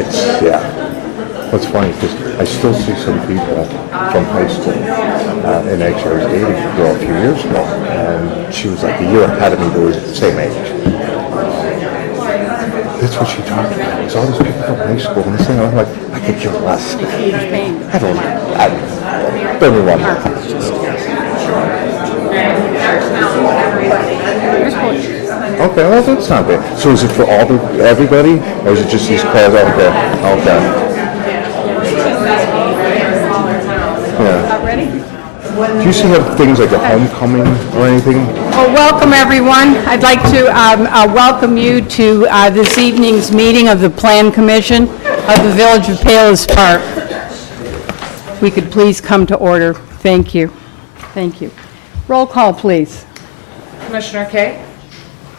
It's, yeah. What's funny, because I still see some people from high school, and actually I was dating a girl a few years ago, and she was like a year ahead of me, but we were the same age. That's what she talked about. It's all these people from high school, and this thing, I'm like, I could care less. I don't me one. Okay, well that's not bad. So is it for everybody, or is it just these cars? Okay. Yeah. Do you still have things like a homecoming or anything? Well, welcome everyone. I'd like to welcome you to this evening's meeting of the Plan Commission of the Village of Palos Park. We could please come to order. Thank you. Thank you. Roll call, please. Commissioner Kay?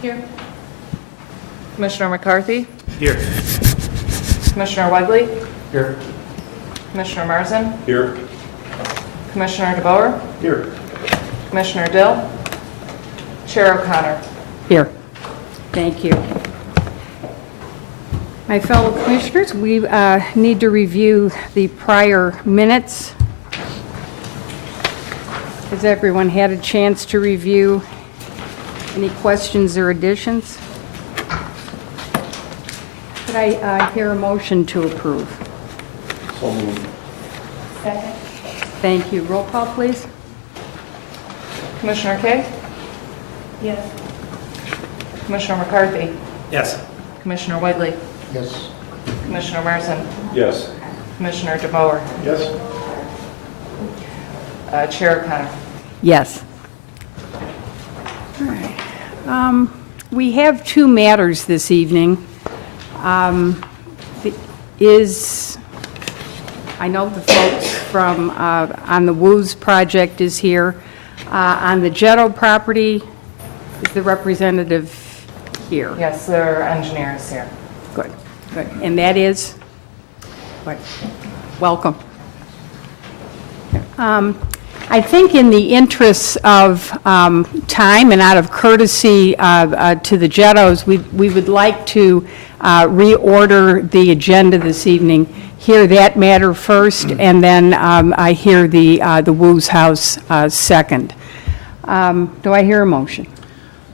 Here. Commissioner McCarthy? Here. Commissioner Wegley? Here. Commissioner Marzen? Here. Commissioner DeBoer? Here. Commissioner Dill? Chair O'Connor? Here. Thank you. My fellow commissioners, we need to review the prior minutes. Has everyone had a chance to review? Any questions or additions? Could I hear a motion to approve? So moved. Second. Thank you. Roll call, please. Commissioner Kay? Yes. Commissioner McCarthy? Yes. Commissioner Wegley? Yes. Commissioner Marzen? Yes. Commissioner DeBoer? Yes. Chair O'Connor? Yes. All right. We have two matters this evening. I know the folks from on the WOOS project is here. On the Jetto property, is the representative here? Yes, their engineer is here. Good, good. And that is? What? Welcome. I think in the interests of time and out of courtesy to the Jettos, we would like to reorder the agenda this evening. Hear that matter first, and then I hear the WOOS House second. Do I hear a motion?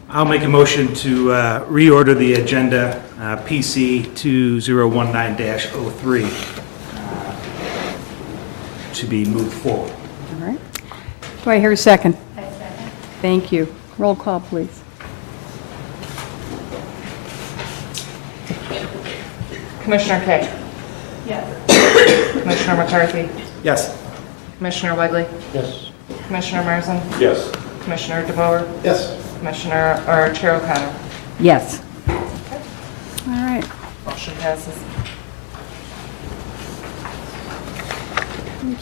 I'll make a motion to reorder the agenda PC 2019-03 to be moved forward. All right. Do I hear a second? I second. Thank you. Roll call, please. Commissioner Kay? Yes. Commissioner McCarthy? Yes. Commissioner Wegley? Yes. Commissioner Marzen? Yes. Commissioner DeBoer? Yes. Chair O'Connor? Yes. All right. Motion passes.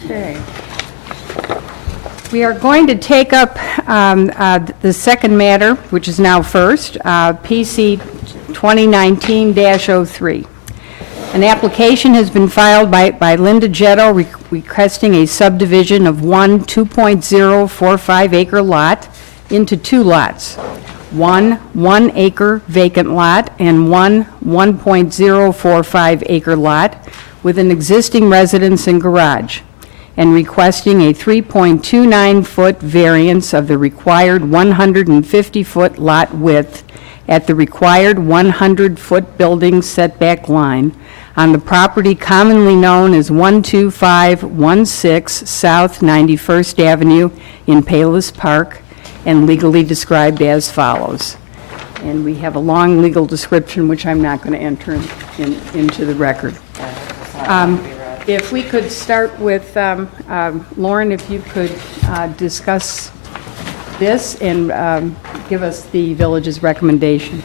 Okay. We are going to take up the second matter, which is now first, PC 2019-03. An application has been filed by Linda Jetto requesting a subdivision of one 2.045 acre lot into two lots. One 1 acre vacant lot and one 1.045 acre lot with an existing residence and garage, and requesting a 3.29-foot variance of the required 150-foot lot width at the required 100-foot building setback line on the property commonly known as 12516 South 91st Avenue in Palos Park, and legally described as follows. And we have a long legal description, which I'm not going to enter into the record. If we could start with, Lauren, if you could discuss this and give us the village's recommendation.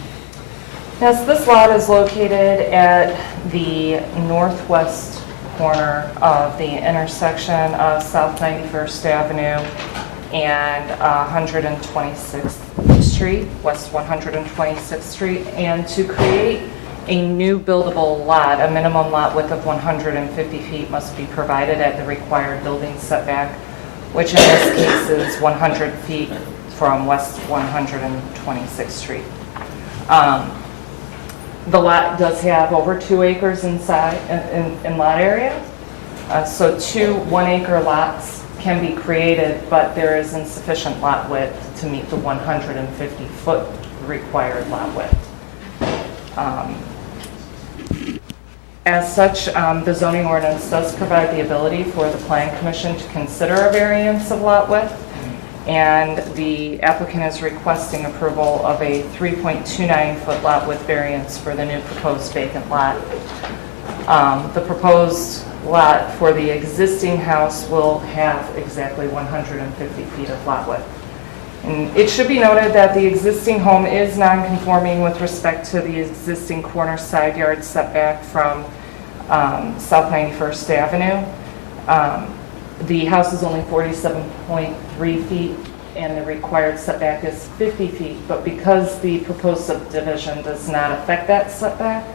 Yes, this lot is located at the northwest corner of the intersection of South 91st Avenue and 126th Street, West 126th Street, and to create a new buildable lot, a minimum lot width of 150 feet must be provided at the required building setback, which in this case is 100 feet from West 126th Street. The lot does have over 2 acres inside, in lot area. So 2 1-acre lots can be created, but there is insufficient lot width to meet the 150-foot required lot width. As such, the zoning ordinance does provide the ability for the Planning Commission to consider a variance of lot width, and the applicant is requesting approval of a 3.29-foot lot width variance for the new proposed vacant lot. The proposed lot for the existing house will have exactly 150 feet of lot width. And it should be noted that the existing home is non-conforming with respect to the existing corner side yard setback from South 91st Avenue. The house is only 47.3 feet and the required setback is 50 feet, but because the proposed subdivision does not affect that setback,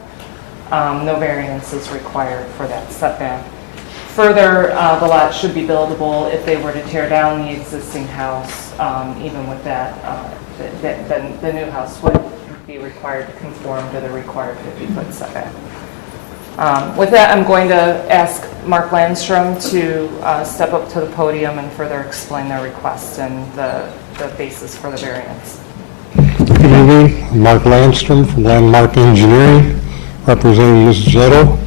no variance is required for that setback. Further, the lot should be buildable if they were to tear down the existing house. Even with that, the new house would be required to conform to the required 50-foot setback. With that, I'm going to ask Mark Landstrom to step up to the podium and further explain their request and the basis for the variance. Good evening, I'm Mark Landstrom from Landmark Engineering, representing Ms. Zetto.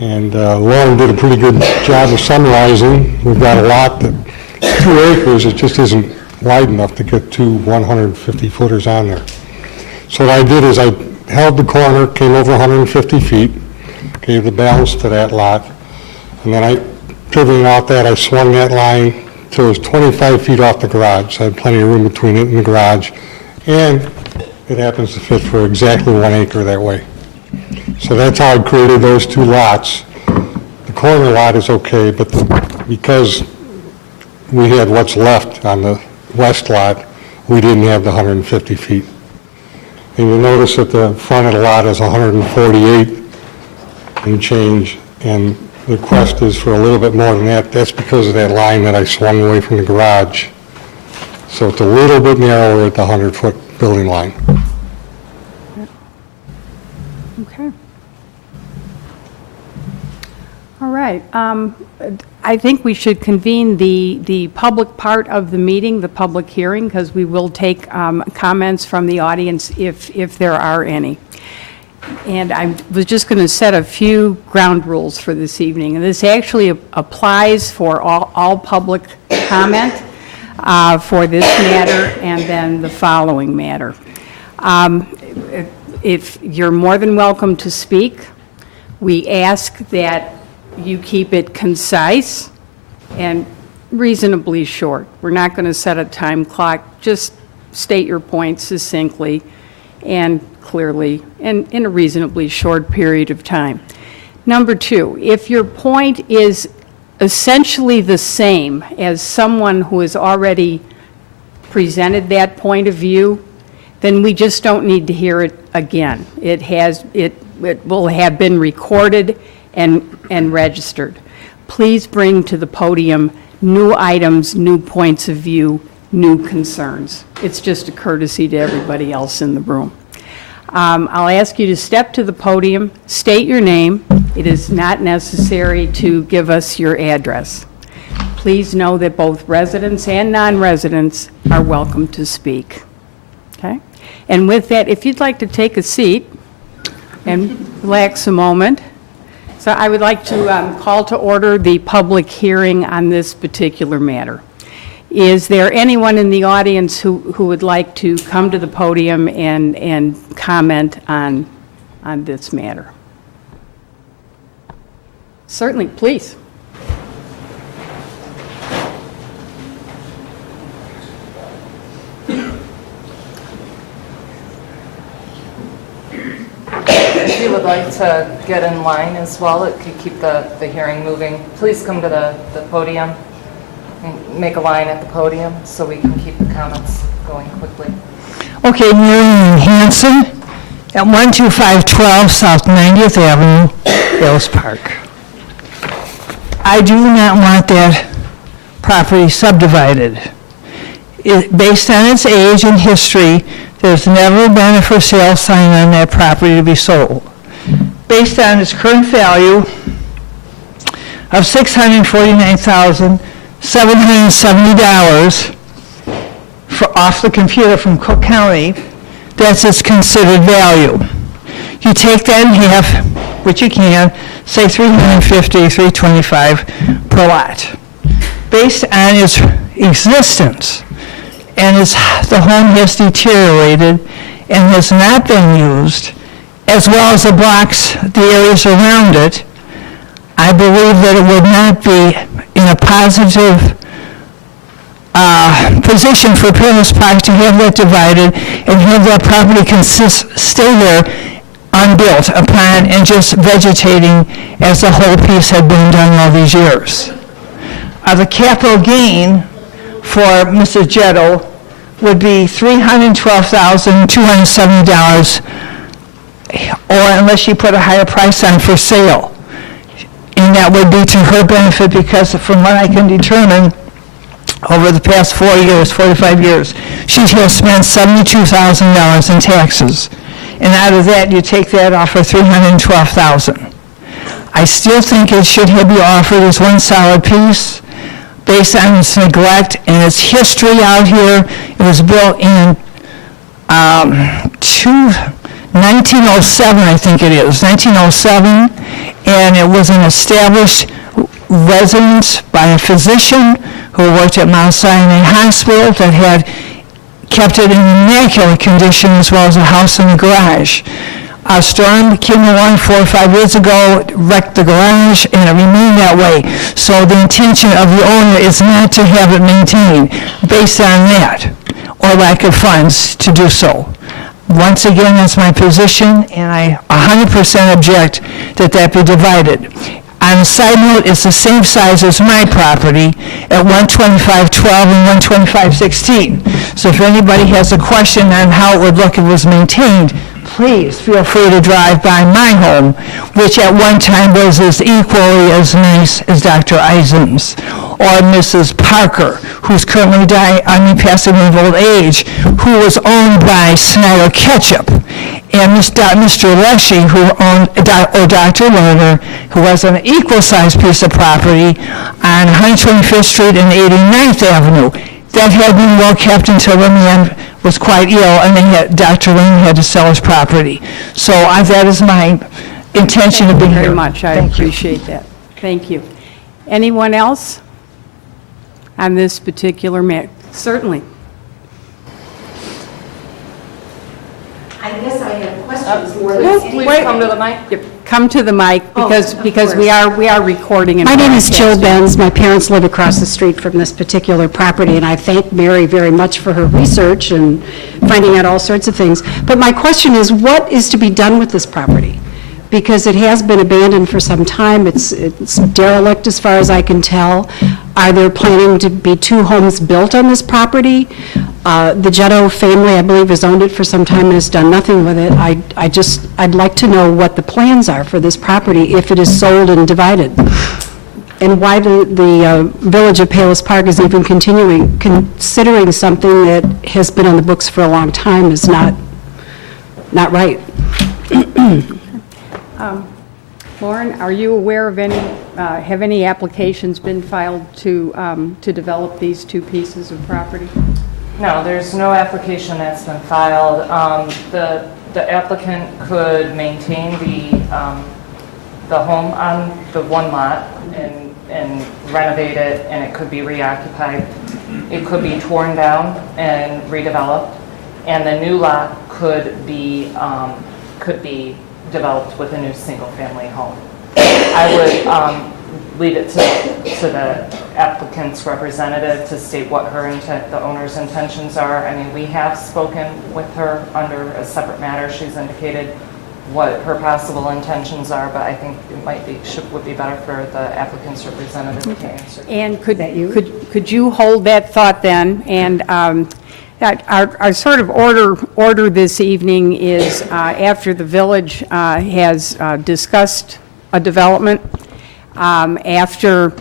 And Lauren did a pretty good job of summarizing. We've got a lot that 2 acres, it just isn't wide enough to get 2 150-footers on there. So what I did is I held the corner, came over 150 feet, gave the balance to that lot, and then I pivoting out that, I swung that line till it was 25 feet off the garage. So I had plenty of room between it and the garage, and it happens to fit for exactly 1 acre that way. So that's how I created those 2 lots. The corner lot is okay, but because we had what's left on the west lot, we didn't have the 150 feet. And you'll notice that the front of the lot is 148 and change, and the request is for a little bit more than that. That's because of that line that I swung away from the garage. So it's a little bit narrower at the 100-foot building line. Okay. All right. I think we should convene the public part of the meeting, the public hearing, because we will take comments from the audience if there are any. And I was just going to set a few ground rules for this evening. And this actually applies for all public comment for this matter and then the following matter. If you're more than welcome to speak, we ask that you keep it concise and reasonably short. We're not going to set a time clock. Just state your points succinctly and clearly and in a reasonably short period of time. Number 2, if your point is essentially the same as someone who has already presented that point of view, then we just don't need to hear it again. It will have been recorded and registered. Please bring to the podium new items, new points of view, new concerns. It's just a courtesy to everybody else in the room. I'll ask you to step to the podium, state your name. It is not necessary to give us your address. Please know that both residents and non-residents are welcome to speak. Okay? And with that, if you'd like to take a seat and relax a moment. So I would like to call to order the public hearing on this particular matter. Is there anyone in the audience who would like to come to the podium and comment on this matter? Certainly, please. If you would like to get in line as well, it could keep the hearing moving. Please come to the podium and make a line at the podium so we can keep the comments going quickly. Okay, Miriam Hanson at 12512 South 90th Avenue, Hills Park. I do not want that property subdivided. Based on its age and history, There's never been a for sale sign on that property to be sold. Based on its current value of $649,770 off the computer from Cook County, that's its considered value. You take that in half, which you can, say $350, $325 per lot. Based on its existence, and the home has deteriorated and has not been used, as well as the blocks, the areas around it, I believe that it would not be in a positive position for Payless Park to have that divided and have that property stay there unbuilt upon and just vegetating as the whole piece had been done all these years. The capital gain for Mrs. Jetto would be $312,270, or unless she put a higher price on for sale. And that would be to her benefit because from what I can determine, over the past 4 years, 4 to 5 years, she has spent $72,000 in taxes. And out of that, you take that off of $312,000. I still think it should be offered as one solid piece based on its neglect and its history out here. It was built in 1907, I think it is, 1907, and it was an established residence by a physician who worked at Mount Sinai Hospital that had kept it in immaculate condition, as well as a house and a garage. A storm came along 4 or 5 years ago, wrecked the garage, and it remained that way. So the intention of the owner is not to have it maintained based on that, or lack of funds to do so. Once again, that's my position, and I 100% object that be divided. On a side note, it's the same size as my property at 12512 and 12516. So if anybody has a question on how it would look if it was maintained, please feel free to drive by my home, which at one time was as equally as nice as Dr. Eisen's, or Mrs. Parker, who's currently passing away of old age, who was owned by Snyder Ketchup, and Mr. Leshy, who owned, or Dr. Lerner, who was an equal-sized piece of property on 125th Street and 89th Avenue. That had been well kept until the man was quite ill, and then Dr. Lane had to sell his property. So that is my intention of being here. Very much, I Thank you. appreciate that. Thank you. Anyone else on this particular matter? Certainly. I guess I have questions more than Please Wait. come to the mic. Yep, come to the mic, because of we course. are recording. and My name is Jill broadcasting. Benz. My parents live across the street from this particular property, and I thank Mary very much for her research and finding out all sorts of things. But my question is, what is to be done with this property? Because it has been abandoned for some time. It's derelict as far as I can tell. Are there planning to be 2 homes built on this property? The Jetto family, I believe, has owned it for some time and has done nothing with it. I'd like to know what the plans are for this property if it is sold and divided. And why the Village of Payless Park is even considering something that has been on the books for a long time is not right. Lauren, are you aware of have any applications been filed to develop these 2 pieces of property? No, there's no application that's been filed. The applicant could maintain the home on the 1 lot and renovate it, and it could be reoccupied. It could be torn down and redeveloped, and the new lot could be developed with a new single-family home. I would leave it to the applicant's representative to state what the owner's intentions are. I mean, we have spoken with her under a separate matter. She's indicated what her possible intentions are, but I think it would be better for the applicant's representative to answer. And could you hold that thought then? And our sort of order this evening is after the village has discussed a development, after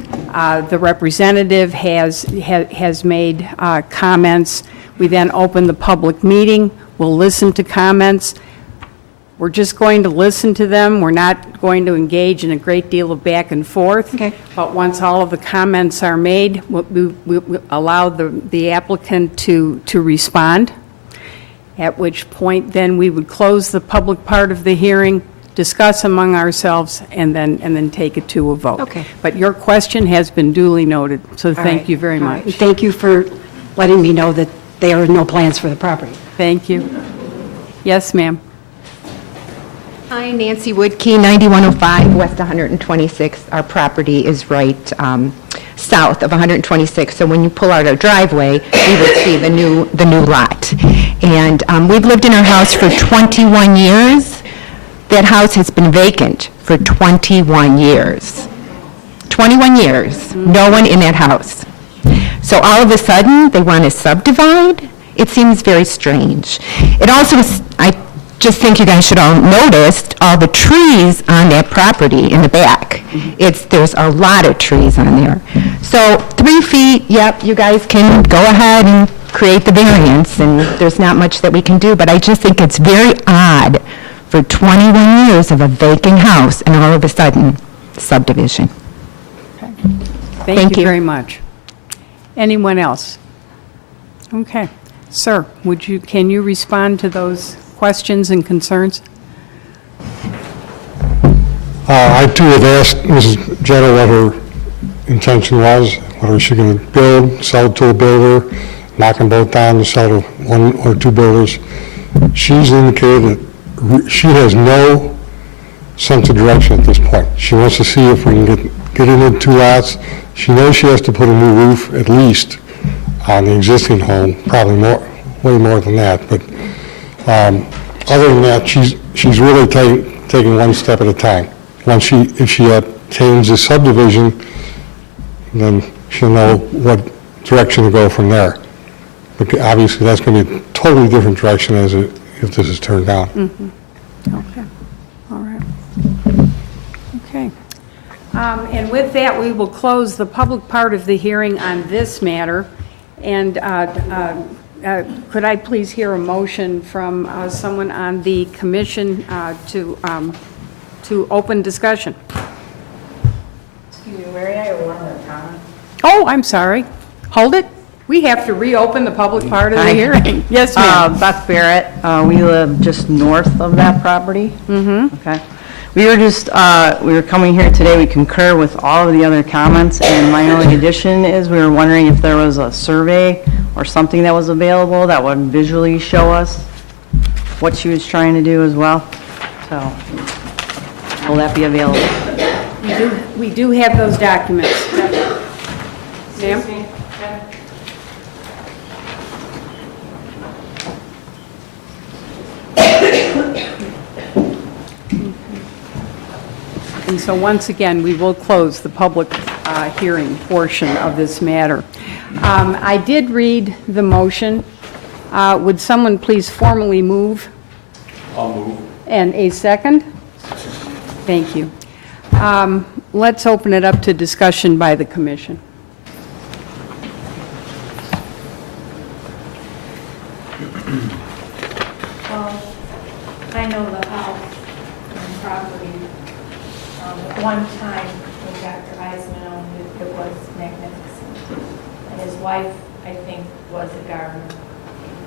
the representative has made comments, we then open the public meeting We'll listen to comments. We're just going to listen to them. We're not going to engage in a great deal of back and forth. Okay. But once all of the comments are made, we allow the applicant to respond, at which point then we would close the public part of the hearing, discuss among ourselves, and then take it to a vote. Okay. But your question has been duly noted, so All thank right. you very All right. much. Thank you for letting me know that there are no plans for the property. Thank you. Yes, ma'am. Hi, Nancy Woodkey, 9105 West 126. Our property is right south of 126, so when you pull out our driveway, you would see the new lot. And we've lived in our house for 21 years. That house has been vacant for 21 years. 21 years, no one in that house. So all of a sudden, they want to subdivide? It seems very strange. It also, I just think you guys should all notice all the trees on that property in the back. There's a lot of trees on there. So 3 feet, yep, you guys can go ahead and create the variance, and there's not much that we can do, but I just think it's very odd for 21 years of a vacant house, and all of a sudden, subdivision. Thank Thank you you. very much. Anyone else? Okay. Sir, can you respond to those questions and concerns? I too have asked Mrs. Jetto what her intention was, whether she going to build, sell it to a builder, knock them both down and sell to 1 or 2 builders. She's indicated that she has no sense of direction at this point. She wants to see if we can get it into 2 lots. She knows she has to put a new roof at least on the existing home, probably way more than that. But other than that, she's really taking one step at a time. If she obtains a subdivision, then she'll know what direction to go from there. But obviously, that's going to be a totally different direction if this is turned down. Okay. All right. Okay. And with that, we will close the public part of the hearing on this matter. And could I please hear a motion from someone on the commission to open discussion? Excuse me, Mary, I have one other comment. Oh, I'm sorry. Hold it. We have to reopen the public part of the Hi. hearing. Yes, ma'am. Beth Barrett, we live just north of that property. Mm-hmm. Okay. We were coming here today, we concur with all of the other comments, and my only addition is we were wondering if there was a survey or something that was available that would visually show us what she was trying to do as well. So, will that be available? We do have those documents. Ma'am? And so once again, we will close the public hearing portion of this matter. I did read the motion. Would someone please formally move? I'll move. And a second? Thank you. Let's open it up to discussion by the commission. Well, I know the house and property. At one time, when Dr. Eisman owned it, it was magnificent. And his wife, I think, was a gardener.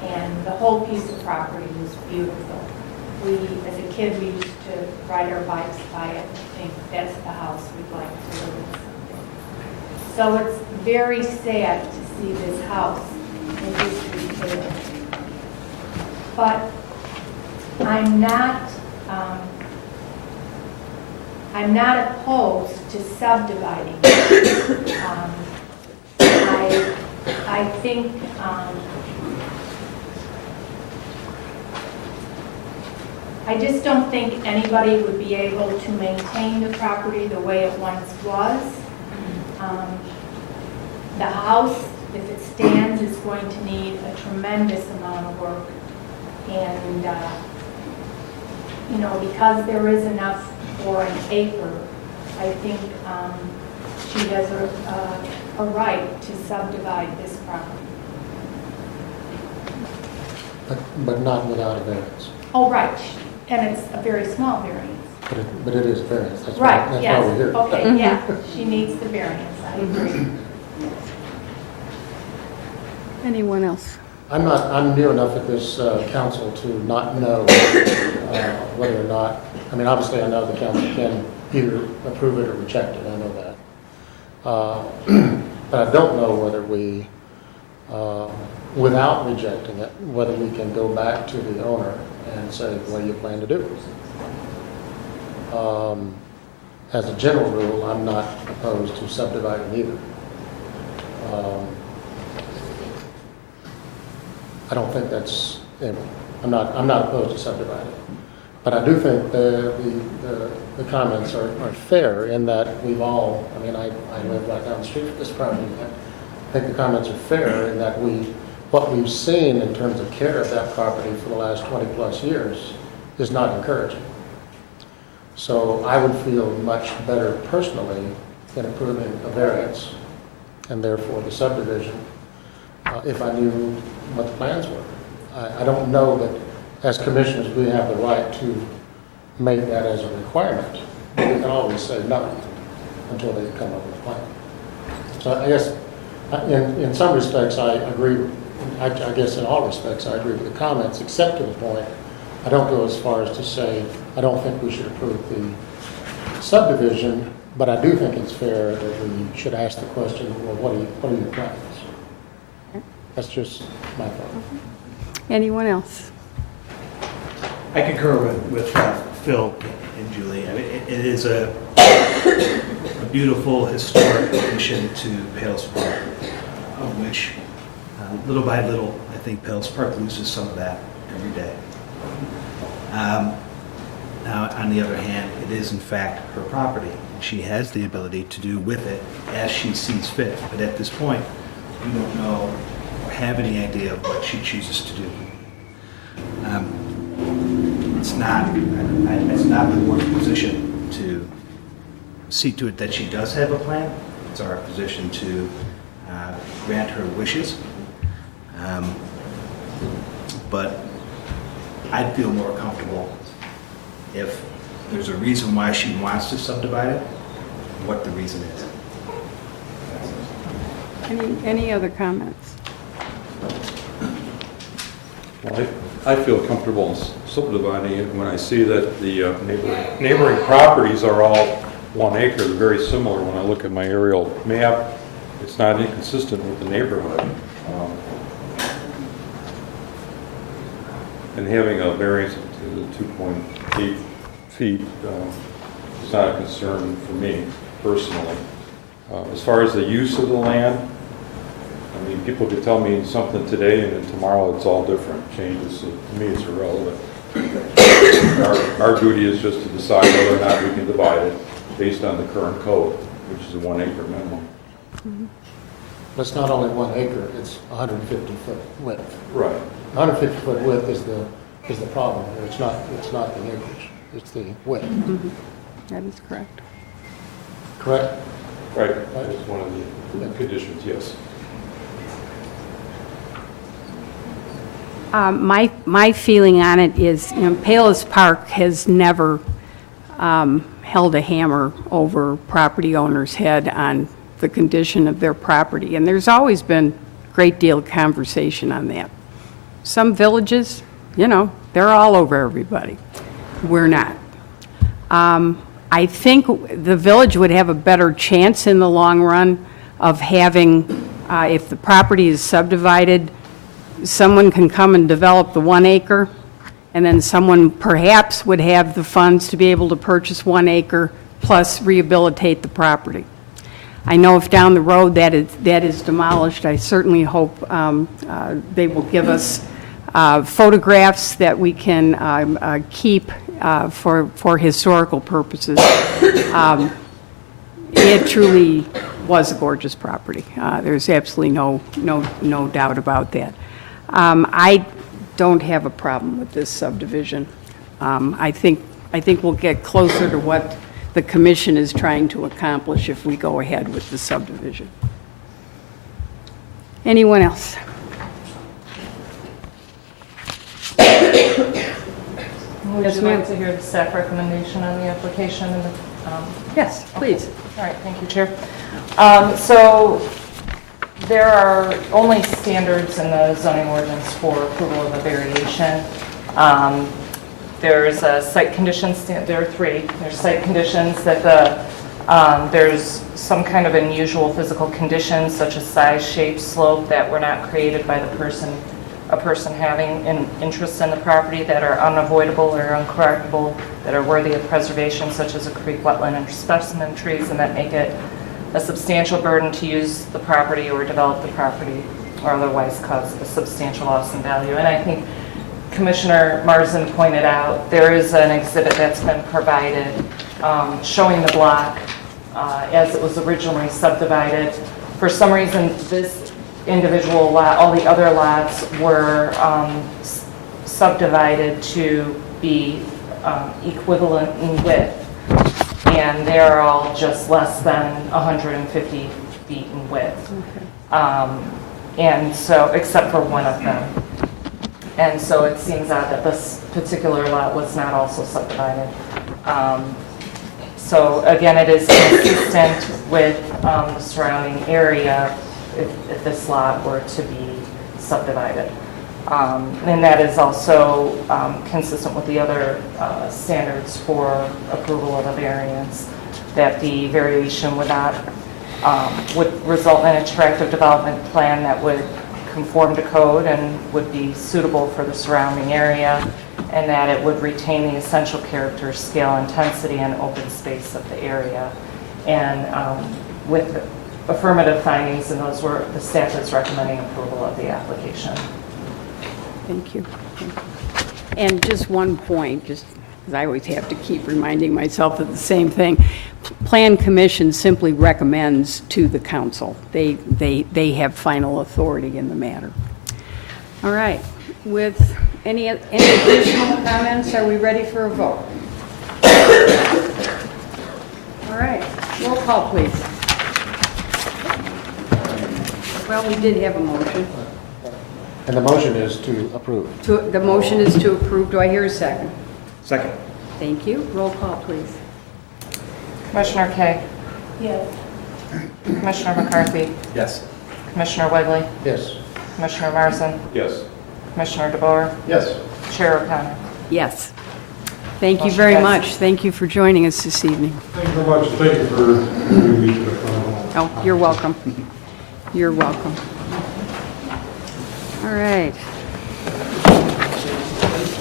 And the whole piece of property was beautiful. We, as a kid, we used to ride our bikes by it and think that's the house we'd like to live in someday. So it's very sad to see this house in disrepair. But I'm not opposed to subdividing. I think I just don't think anybody would be able to maintain the property the way it once was. The house, if it stands, is going to need a tremendous amount of work. And, you know, because there is enough for an acre, I think she has a right to subdivide this property. But not without a variance. Oh, right, and it's a very small variance. But it is a variance. That's Right, why yes, we're here. okay, yeah, she needs the variance, I agree. Anyone else? I'm new enough at this council to not know whether or not, I mean, obviously I know the council can either approve it or reject it, I know that. But I don't know whether we, without rejecting it, whether we can go back to the owner and say, what do you plan to do? As a general rule, I'm not opposed to subdividing either. I don't think that's, I'm not opposed to subdividing. But I do think the comments are fair in that we've all, I mean, I live right down the street from this property. I think the comments are fair in that what we've seen in terms of care of that property for the last 20 plus years is not encouraging. So I would feel much better personally in approving a variance and therefore the subdivision if I knew what the plans were. I don't know that as commissioners we have the right to make that as a requirement. We can always say no until they come up with a plan. So I guess in some respects I agree, I guess in all respects I agree with the comments except to the point I don't go as far as to say I don't think we should approve the subdivision, but I do think it's fair that we should ask the question, well, what are your plans? That's just my thought. Anyone else? I concur with Phil and Julie. I mean, it is a beautiful historic addition to Palos Park, of which little by little, I think Palos Park loses some of that every day. Now, on the other hand, it is in fact her property. She has the ability to do with it as she sees fit. But at this point, we don't know or have any idea of what she chooses to do. It's not the board's position to see to it that she does have a plan. It's our position to grant her wishes. But I'd feel more comfortable if there's a reason why she wants to subdivide it, what the reason is. Any other comments? Well, I feel comfortable subdividing it when I see that the neighboring properties are all 1 acre. They're very similar when I look at my aerial map. It's not inconsistent with the neighborhood. And having a variance to the 2.8 feet is not a concern for me personally. As far as the use of the land, I mean, people could tell me something today and then tomorrow it's all different, changes. So to me, it's irrelevant. Our duty is just to decide whether or not we can divide it based on the current code, which is a 1 acre minimum. Mm-hmm. But it's not only 1 acre, it's 150-foot width. Right. 150-foot width is the problem here. It's not the acreage, it's the width. Mm-hmm. That is correct. Correct? Right. That is one of the conditions, yes. My feeling on it is, Palos Park has never held a hammer over property owners' head on the condition of their property, and there's always been a great deal of conversation on that. Some villages, they're all over everybody. We're not. I think the village would have a better chance in the long run of having, if the property is subdivided, someone can come and develop the 1 acre, and then someone perhaps would have the funds to be able to purchase 1 acre plus rehabilitate the property. I know if down the road that is demolished, I certainly hope they will give us photographs that we can keep for historical purposes. It truly was a gorgeous property. There's absolutely no doubt about that. I don't have a problem with this subdivision. I think we'll get closer to what the commission is trying to accomplish if we go ahead with the subdivision. Would Yes, you ma'am. like to hear the staff recommendation on the application? And Yes, please. All right, thank you, Chair. So there are only standards in the zoning ordinance for approval of a variation. There's a site conditions, there are three. There's site conditions that there's some kind of unusual physical conditions such as size, shape, slope that were not created by a person having an interest in the property that are unavoidable or uncorrectable, that are worthy of preservation, such as a creek, wetland, and specimen trees, and that make it a substantial burden to use the property or develop the property or otherwise cause a substantial loss in value. And I think Commissioner Marsden pointed out, there is an exhibit that's been provided showing the block as it was originally subdivided. For some reason, this individual lot, all the other lots were subdivided to be equivalent in width, and they're all just less than 150 feet in width. And so, except for one of them. And so it seems odd that this particular lot was not also subdivided. So again, it is consistent with the surrounding area if this lot were to be subdivided. And that is also consistent with the other standards for approval of a variance, that the variation would not, would result in an attractive development plan that would conform to code and would be suitable for the surrounding area, and that it would retain the essential characters, scale, intensity, and open space of the area. And with affirmative findings, and those were, the staff is recommending approval of the application. Thank you. And just one point, just because I always have to keep reminding myself of the same thing. Plan Commission simply recommends to the council. They have final authority in the matter. All right. With any additional comments, are we ready for a vote? All right. Roll call, please. Well, we did have a motion. And the motion is to approve. The motion is to approve. Do I hear a second? Second. Thank you. Roll call, please. Commissioner Kay, Yes. Commissioner McCarthy, Yes. Commissioner Wegley, Yes. Commissioner Marsden, Yes. Commissioner DeBoer, Yes. Chair O'Connor. Yes. Thank you Motion very passes. much. Thank you for joining us this evening. Thank you very much. Thank you for giving me the Oh, you're welcome. You're welcome. All right.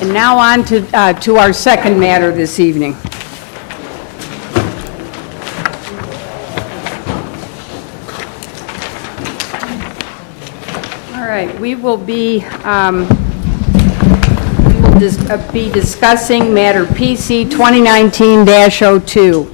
And now on to our second matter this evening. All right, we will be discussing matter PC 2019-02.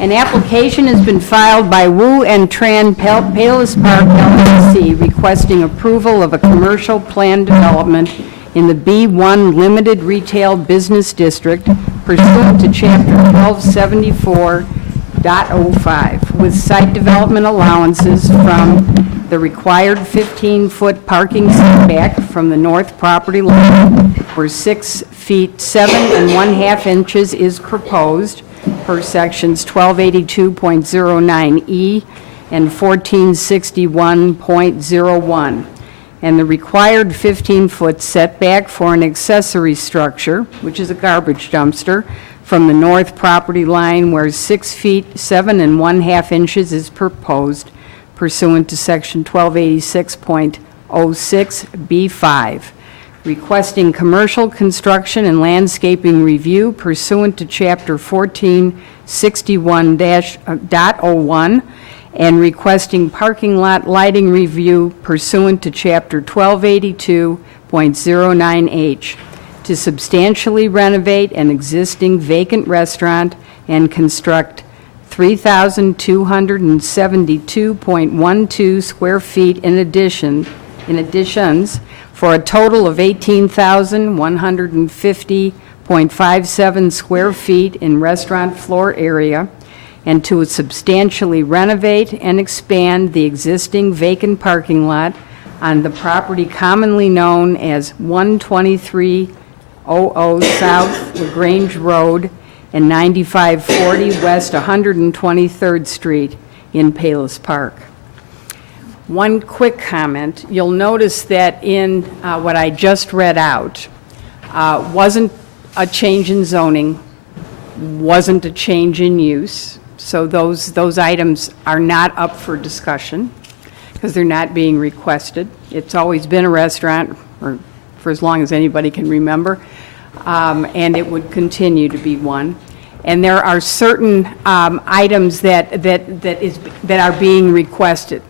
An application has been filed by Wu and Tran Palos Park LLC requesting approval of a commercial plan development in the B1 Limited Retail Business District pursuant to Chapter 1274.05 with site development allowances from the required 15-foot parking setback from the north property line where 6 feet 7 1/2 inches is proposed per sections 1282.09E and 1461.01, and the required 15-foot setback for an accessory structure, which is a garbage dumpster, from the north property line where 6 feet 7 1/2 inches is proposed pursuant to section 1286.06B5. Requesting commercial construction and landscaping review pursuant to Chapter 1461-01, and requesting parking lot lighting review pursuant to Chapter 1282.09H to substantially renovate an existing vacant restaurant and construct 3,272.12 square feet in additions for a total of 18,150.57 square feet in restaurant floor area, and to substantially renovate and expand the existing vacant parking lot on the property commonly known as 123 00 South LaGrange Road and 9540 West 123rd Street in Palos Park. One quick comment, you'll notice that in what I just read out, wasn't a change in zoning, wasn't a change in use, so those items are not up for discussion because they're not being requested. It's always been a restaurant, or for as long as anybody can remember, and it would continue to be one. And there are certain items that are being requested,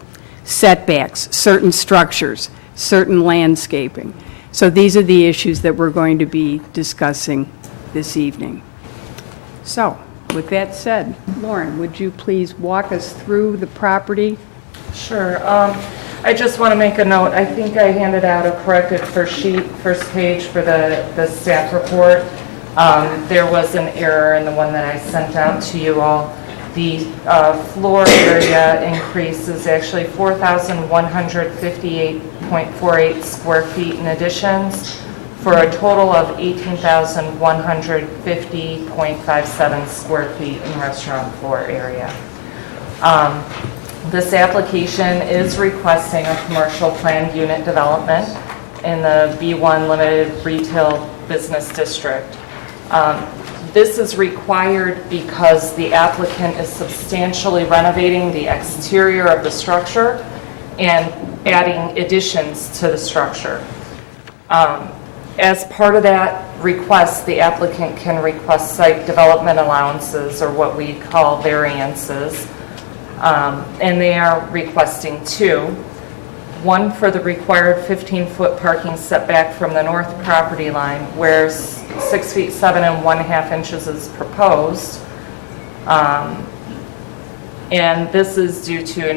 setbacks, certain structures, certain landscaping. So these are the issues that we're going to be discussing this evening. So, with that said, Lauren, would you please walk us through the property? Sure. I just want to make a note. I think I handed out a corrected first page for the staff report. There was an error in the one that I sent out to you all. The floor area increase is actually 4,158.48 square feet in additions for a total of 18,150.57 square feet in restaurant floor area. This application is requesting a commercial planned unit development in the B1 Limited Retail Business District. This is required because the applicant is substantially renovating the exterior of the structure and adding additions to the structure. As part of that request, the applicant can request site development allowances, or what we call variances, and they are requesting two. One for the required 15-foot parking setback from the north property line, where 6 feet 7 1/2 inches is proposed. And this is due to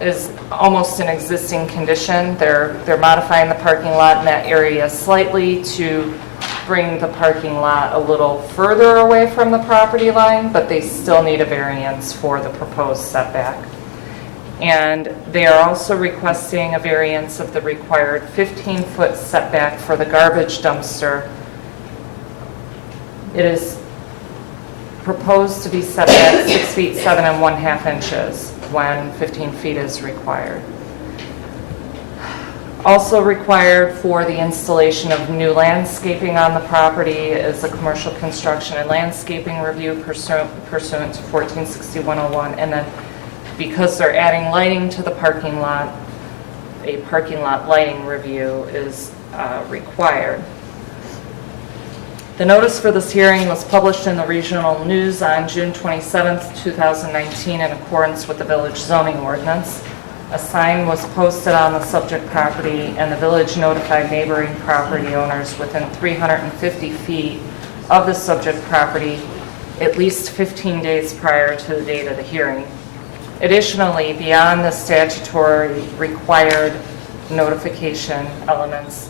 is almost an existing condition. They're modifying the parking lot in that area slightly to bring the parking lot a little further away from the property line, but they still need a variance for the proposed setback. And they are also requesting a variance of the required 15-foot setback for the garbage dumpster. It is proposed to be set back 6 feet 7 1/2 inches when 15 feet is required. Also required for the installation of new landscaping on the property is a commercial construction and landscaping review pursuant to 146101, and then because they're adding lighting to the parking lot, a parking lot lighting review is required. The notice for this hearing was published in the Regional News on June 27th, 2019 in accordance with the village zoning ordinance. A sign was posted on the subject property, and the village notified neighboring property owners within 350 feet of the subject property at least 15 days prior to the date of the hearing. Additionally, beyond the statutory required notification elements,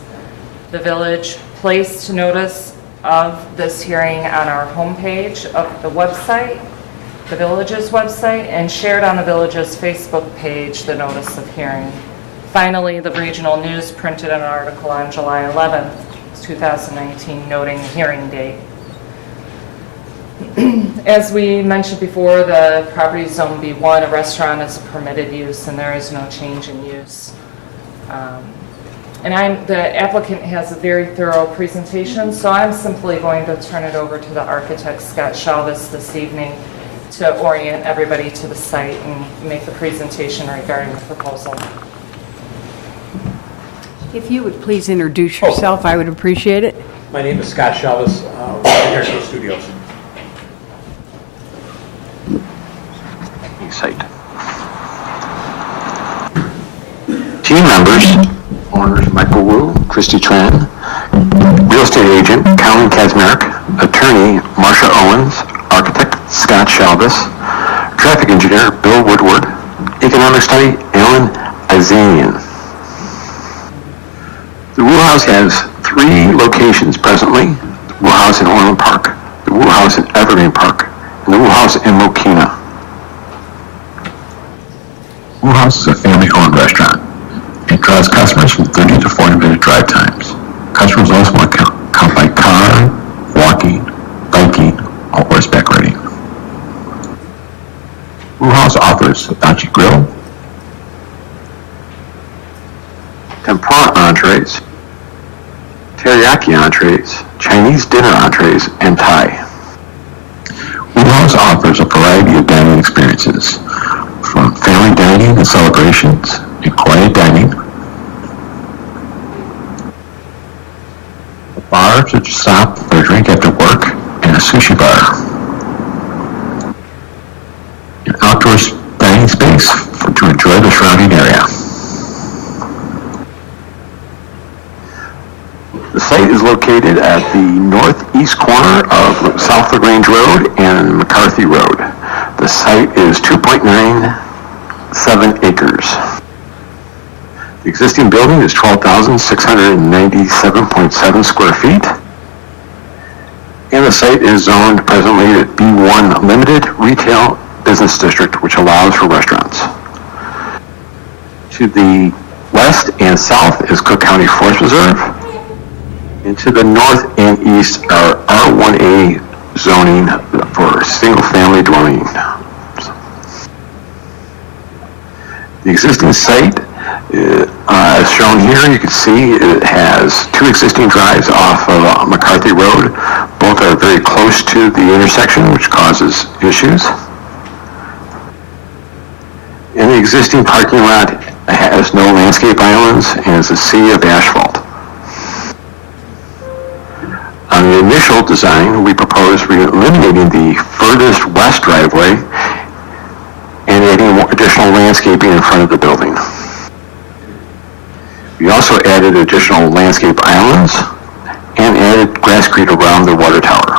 the village placed notice of this hearing on our homepage of the website, the village's website, and shared on the village's Facebook page the notice of hearing. Finally, the Regional News printed an article on July 11th, 2019, noting the hearing date. As we mentioned before, the property is Zone B1. A restaurant is a permitted use, and there is no change in use. The applicant has a very thorough presentation, so I'm simply going to turn it over to the architect, Scott Shalvis, this evening to orient everybody to the site and make the presentation regarding the proposal. If you would please introduce yourself, I would appreciate it. My name is Scott Shalvis, Residential Studios. Site. Team members, owners Michael Wu, Christy Tran, real estate agent Colin Kazmarek, attorney Marsha Owens, architect Scott Shalvis, traffic engineer Bill Woodward, economic study Alan Azanian. The Wu House has 3 locations presently: the Wu House in Orland Park, the Wu House in Evergreen Park, and the Wu House in Mokina. Wu House is a family-owned restaurant. It draws customers from 30 to 40-minute drive times. Customers also want to come by Wheelhouse offers hibachi grill, tempura entrees, teriyaki entrees, Chinese dinner entrees, and Thai. Wheelhouse offers a variety of dining experiences, from family dining and celebrations and quiet dining, a bar to stop for a drink after work, and a sushi bar. An outdoor dining space to enjoy the surrounding area. The site is located at the northeast corner of South LaGrange Road and McCarthy Road. The site is 2.97 acres. The existing building is 12,697.7 square feet. And the site is zoned presently at B1 Limited Retail Business District, which allows for restaurants. To the west and south is Cook County Forest Reserve. And to the north and east are R1A zoning for single-family dwelling. The existing site, as shown here, you can see it has two existing drives off of McCarthy Road. Both are very close to the intersection, which causes issues. And the existing parking lot has no landscape islands and is a sea of asphalt. On the initial design, we proposed eliminating the furthest west driveway and adding more additional landscaping in front of the building. We also added additional landscape islands and added grasscrete around the water tower.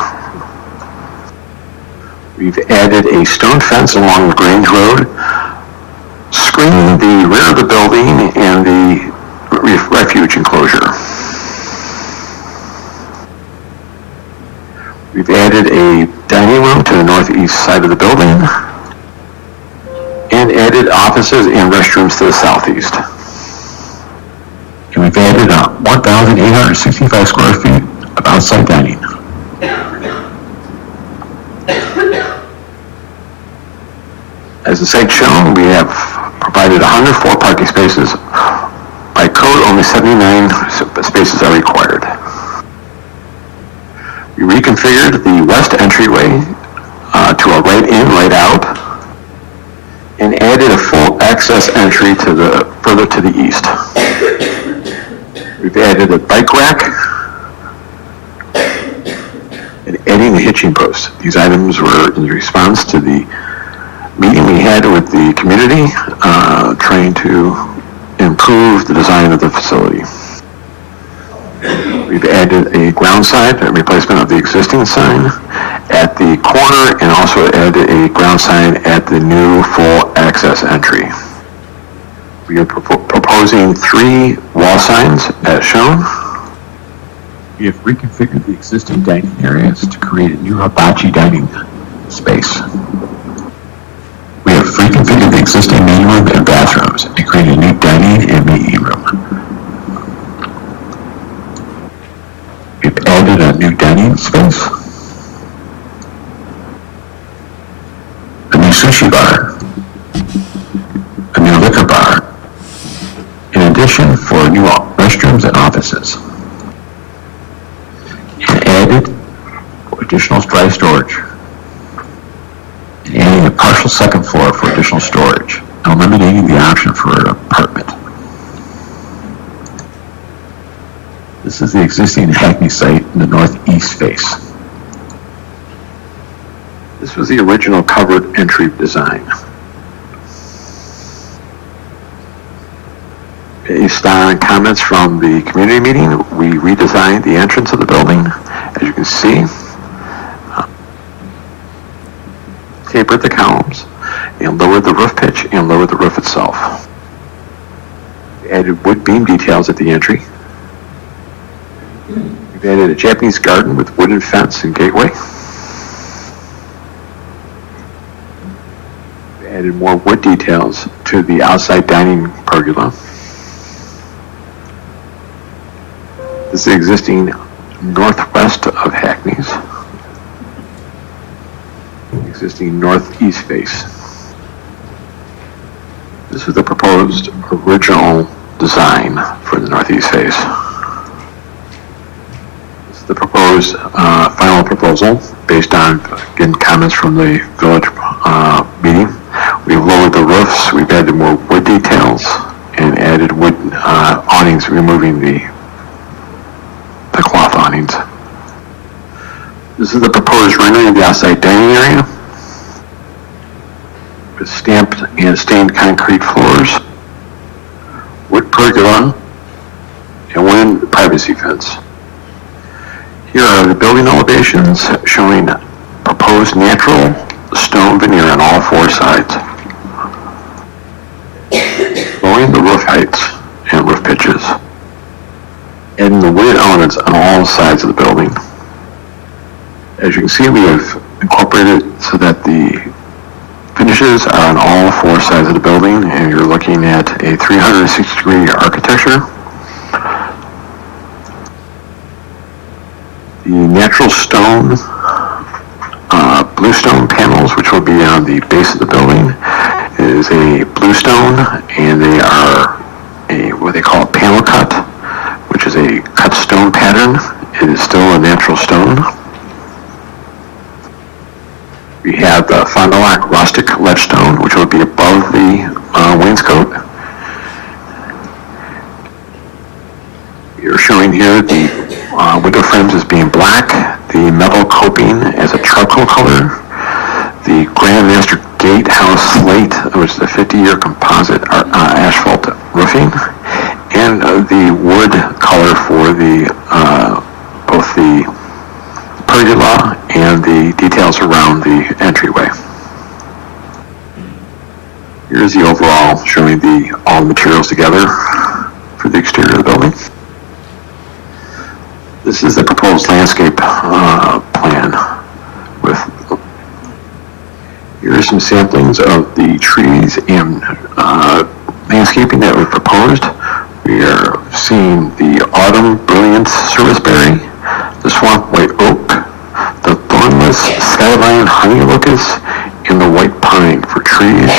We've added a stone fence along LaGrange Road, screening the rear of the building and the refuge enclosure. We've added a dining room to the northeast side of the building and added offices and restrooms to the southeast. And we've added 1,865 square feet of outside dining. As the site shown, we have provided 104 parking spaces. By code, only 79 spaces are required. We reconfigured the west entryway to a right in, right out, and added a full access entry to further to the east. We've added a bike rack and adding a hitching post. These items were in response to the meeting we had with the community, trying to improve the design of the facility. We've added a ground sign, a replacement of the existing sign at the corner, and also added a ground sign at the new full access entry. We are proposing 3 wall signs as shown. We have reconfigured the existing dining areas to create a new hibachi dining space. We have reconfigured the existing main room and bathrooms and created a new dining and meeting room. We've added a new dining space, a new sushi bar, a new liquor bar, in addition for new restrooms and offices, and added additional dry storage, and adding a partial second floor for additional storage, and eliminating the option for an apartment. This is the existing Hackney site in the northeast face. This was the original covered entry design. Based on comments from the community meeting, we redesigned the entrance of the building. As you can see, tapered the columns and lowered the roof pitch and lowered the roof itself. We added wood beam details at the entry. We've added a Japanese garden with wooden fence and gateway. We added more wood details to the outside dining pergola. This is the existing northwest of Hackney's. Existing northeast face. This is the proposed original design for the northeast face. This is the proposed final proposal based on, again, comments from the village meeting. We've lowered the roofs, we've added more wood details, and added wood awnings, removing the cloth awnings. This is the proposed rendering of the outside dining area with stamped and stained concrete floors, wood pergola, and wooden privacy fence. Here are the building elevations showing proposed natural stone veneer on all four sides, lowering the roof heights and roof pitches, adding the wood elements on all sides of the building. As you can see, we have incorporated so that the finishes are on all four sides of the building, and you're looking at a 360-degree architecture. The natural stone, bluestone panels, which will be on the base of the building, is a bluestone, and they are what they call a panel cut, which is a cut stone pattern. It is still a natural stone. We have the Fond du Lac rustic ledgestone, which will be above the wainscot. You're showing here the window frames as being black, the metal coping as a charcoal color, the Grandmaster Gatehouse slate, which is a 50-year composite asphalt roofing, and the wood color for the both the pergola and the details around the entryway. Here's the overall showing all the materials together for the exterior of the building. This is the proposed landscape plan. Here are some samplings of the trees and landscaping that we proposed. We are seeing the autumn brilliant serviceberry, the swamp white oak, the thornless skyline honey locust, and the white pine for trees,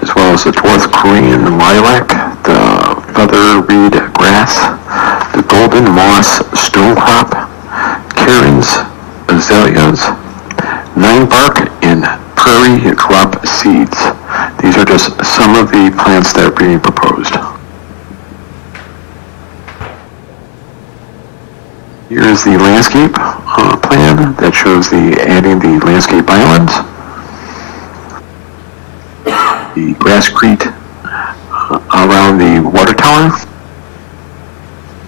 as well as the dwarf Korean lilac, the feather reed grass, the golden moss stonecrop, cairns, azaleas, nine bark, and prairie crop seeds. These are just some of the plants that are being proposed. Here is the landscape plan that shows adding the landscape islands, the grasscrete around the water tower,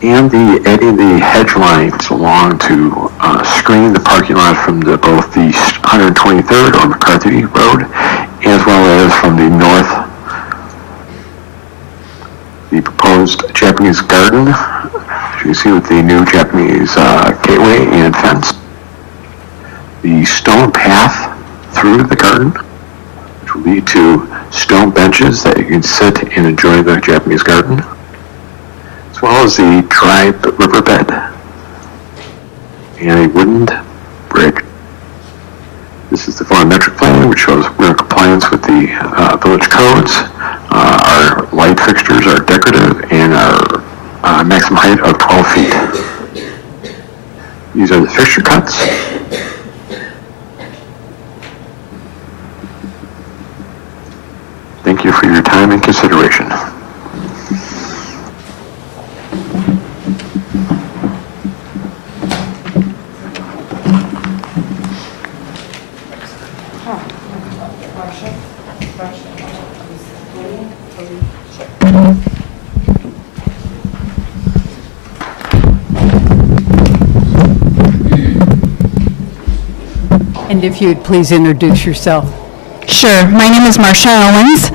and adding the hedge lines along to screen the parking lot from both the 123rd or McCarthy Road, as well as from the north. The proposed Japanese garden, as you see with the new Japanese gateway and fence. The stone path through the garden, which will lead to stone benches that you can sit and enjoy the Japanese garden, as well as the dry riverbed and a wooden bridge. This is the volumetric plan, which shows we're in compliance with the village codes. Our light fixtures are decorative and are maximum height of 12 feet. These are the fixture cuts. Thank you for your time and consideration. And if you'd please introduce yourself. Sure. My name is Marcia Owens.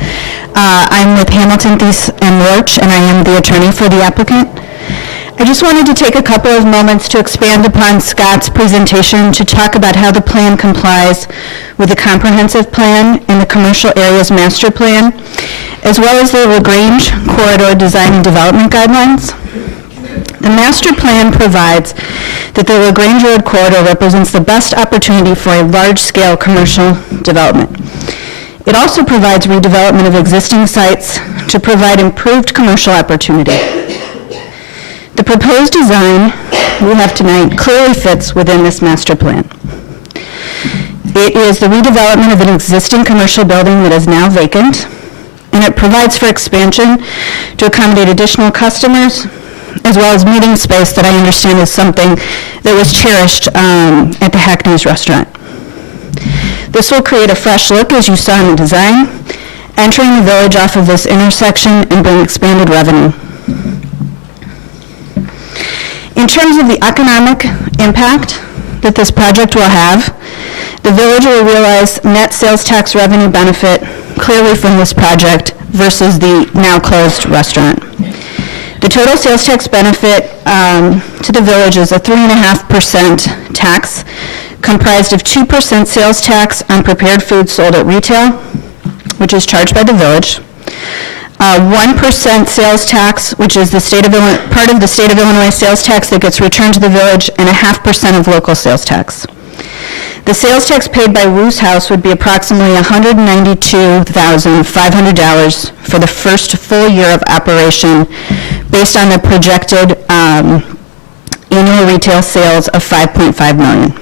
I'm with Hamilton Thies and Lorch, and I am the attorney for the applicant. I just wanted to take a couple of moments to expand upon Scott's presentation to talk about how the plan complies with the comprehensive plan and the commercial areas master plan, as well as the LaGrange corridor design and development guidelines. The master plan provides that the LaGrange Road corridor represents the best opportunity for a large-scale commercial development. It also provides redevelopment of existing sites to provide improved commercial opportunity. The proposed design we have tonight clearly fits within this master plan. It is the redevelopment of an existing commercial building that is now vacant, and it provides for expansion to accommodate additional customers, as well as meeting space that I understand is something that was cherished at the Hackney's restaurant. This will create a fresh look, as you saw in the design, entering the village off of this intersection and bring expanded revenue. In terms of the economic impact that this project will have, the village will realize net sales tax revenue benefit clearly from this project versus the now closed restaurant. The total sales tax benefit to the village is a 3.5% tax, comprised of 2% sales tax on prepared foods sold at retail, which is charged by the village, 1% sales tax, which is the part of the state of Illinois sales tax that gets returned to the village, and 0.5% of local sales tax. The sales tax paid by Woo's House would be approximately $192,500 for the first full year of operation, based on the projected annual retail sales of $5.5 million.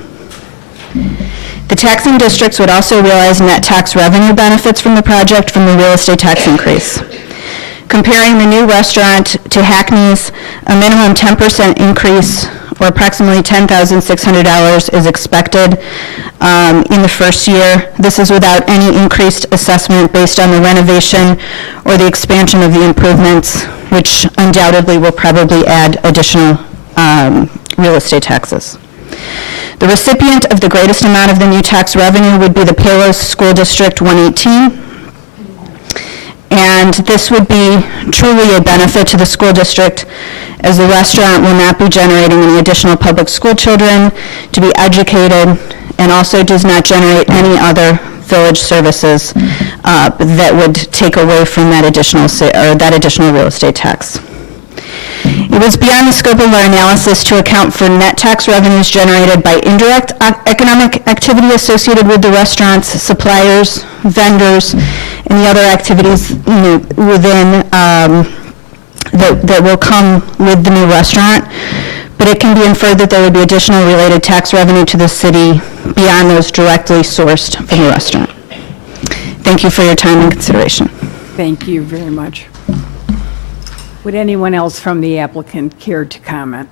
The taxing districts would also realize net tax revenue benefits from the project from the real estate tax increase. Comparing the new restaurant to Hackney's, a minimum 10% increase, or approximately $10,600, is expected in the first year. This is without any increased assessment based on the renovation or the expansion of the improvements, which undoubtedly will probably add additional real estate taxes. The recipient of the greatest amount of the new tax revenue would be the Palos School District 118. And this would be truly a benefit to the school district, as the restaurant will not be generating any additional public school children to be educated, and also does not generate any other village services that would take away from that additional real estate tax. It was beyond the scope of our analysis to account for net tax revenues generated by indirect economic activity associated with the restaurants, suppliers, vendors, and the other activities within that will come with the new restaurant. But it can be inferred that there would be additional related tax revenue to the city beyond those directly sourced from the restaurant. Thank you for your time and consideration. Thank you very much. Would anyone else from the applicant care to comment?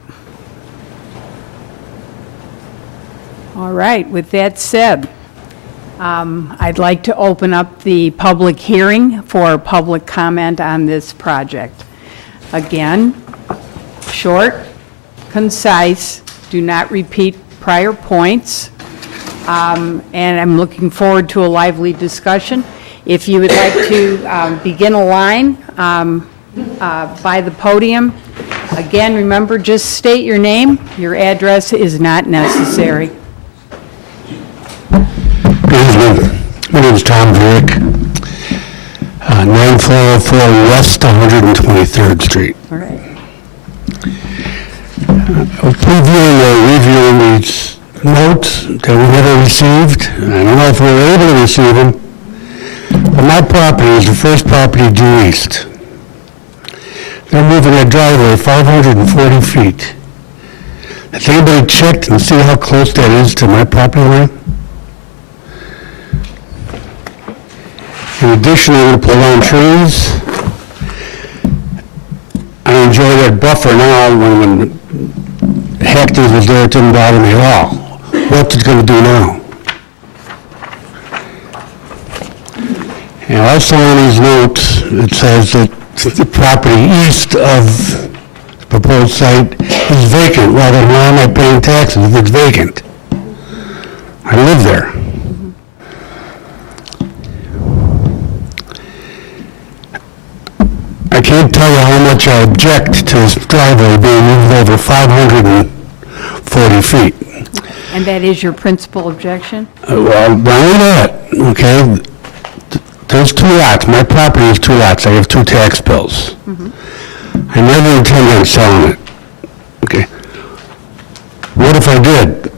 All right, with that said, I'd like to open up the public hearing for public comment on this project. Again, short, concise, do not repeat prior points, and I'm looking forward to a lively discussion. If you would like to begin a line by the podium, again, remember, just state your name. Your address is not necessary. Good evening. My name is Tom Varick, 9404 West 123rd Street. All right. Reviewing these notes that we never received. I don't know if we were able to receive them, but my property is the first property due east. They're moving their driveway 540 feet. Has anybody checked and see how close that is to my property line? In addition, they're going to pull down trees. I enjoy that buffer now. When Hackney's was there, it didn't bother me at all. What's it going to do now? And also on these notes, it says that the property east of the proposed site is vacant. Well, then why am I paying taxes if it's vacant? I live there. I can't tell you how much I object to this driveway being moved over 540 feet. And that is your principal objection? Well, not only that, okay, there's two lots. My property is two lots. I have two tax bills. I never intend on selling it. Okay. What if I did?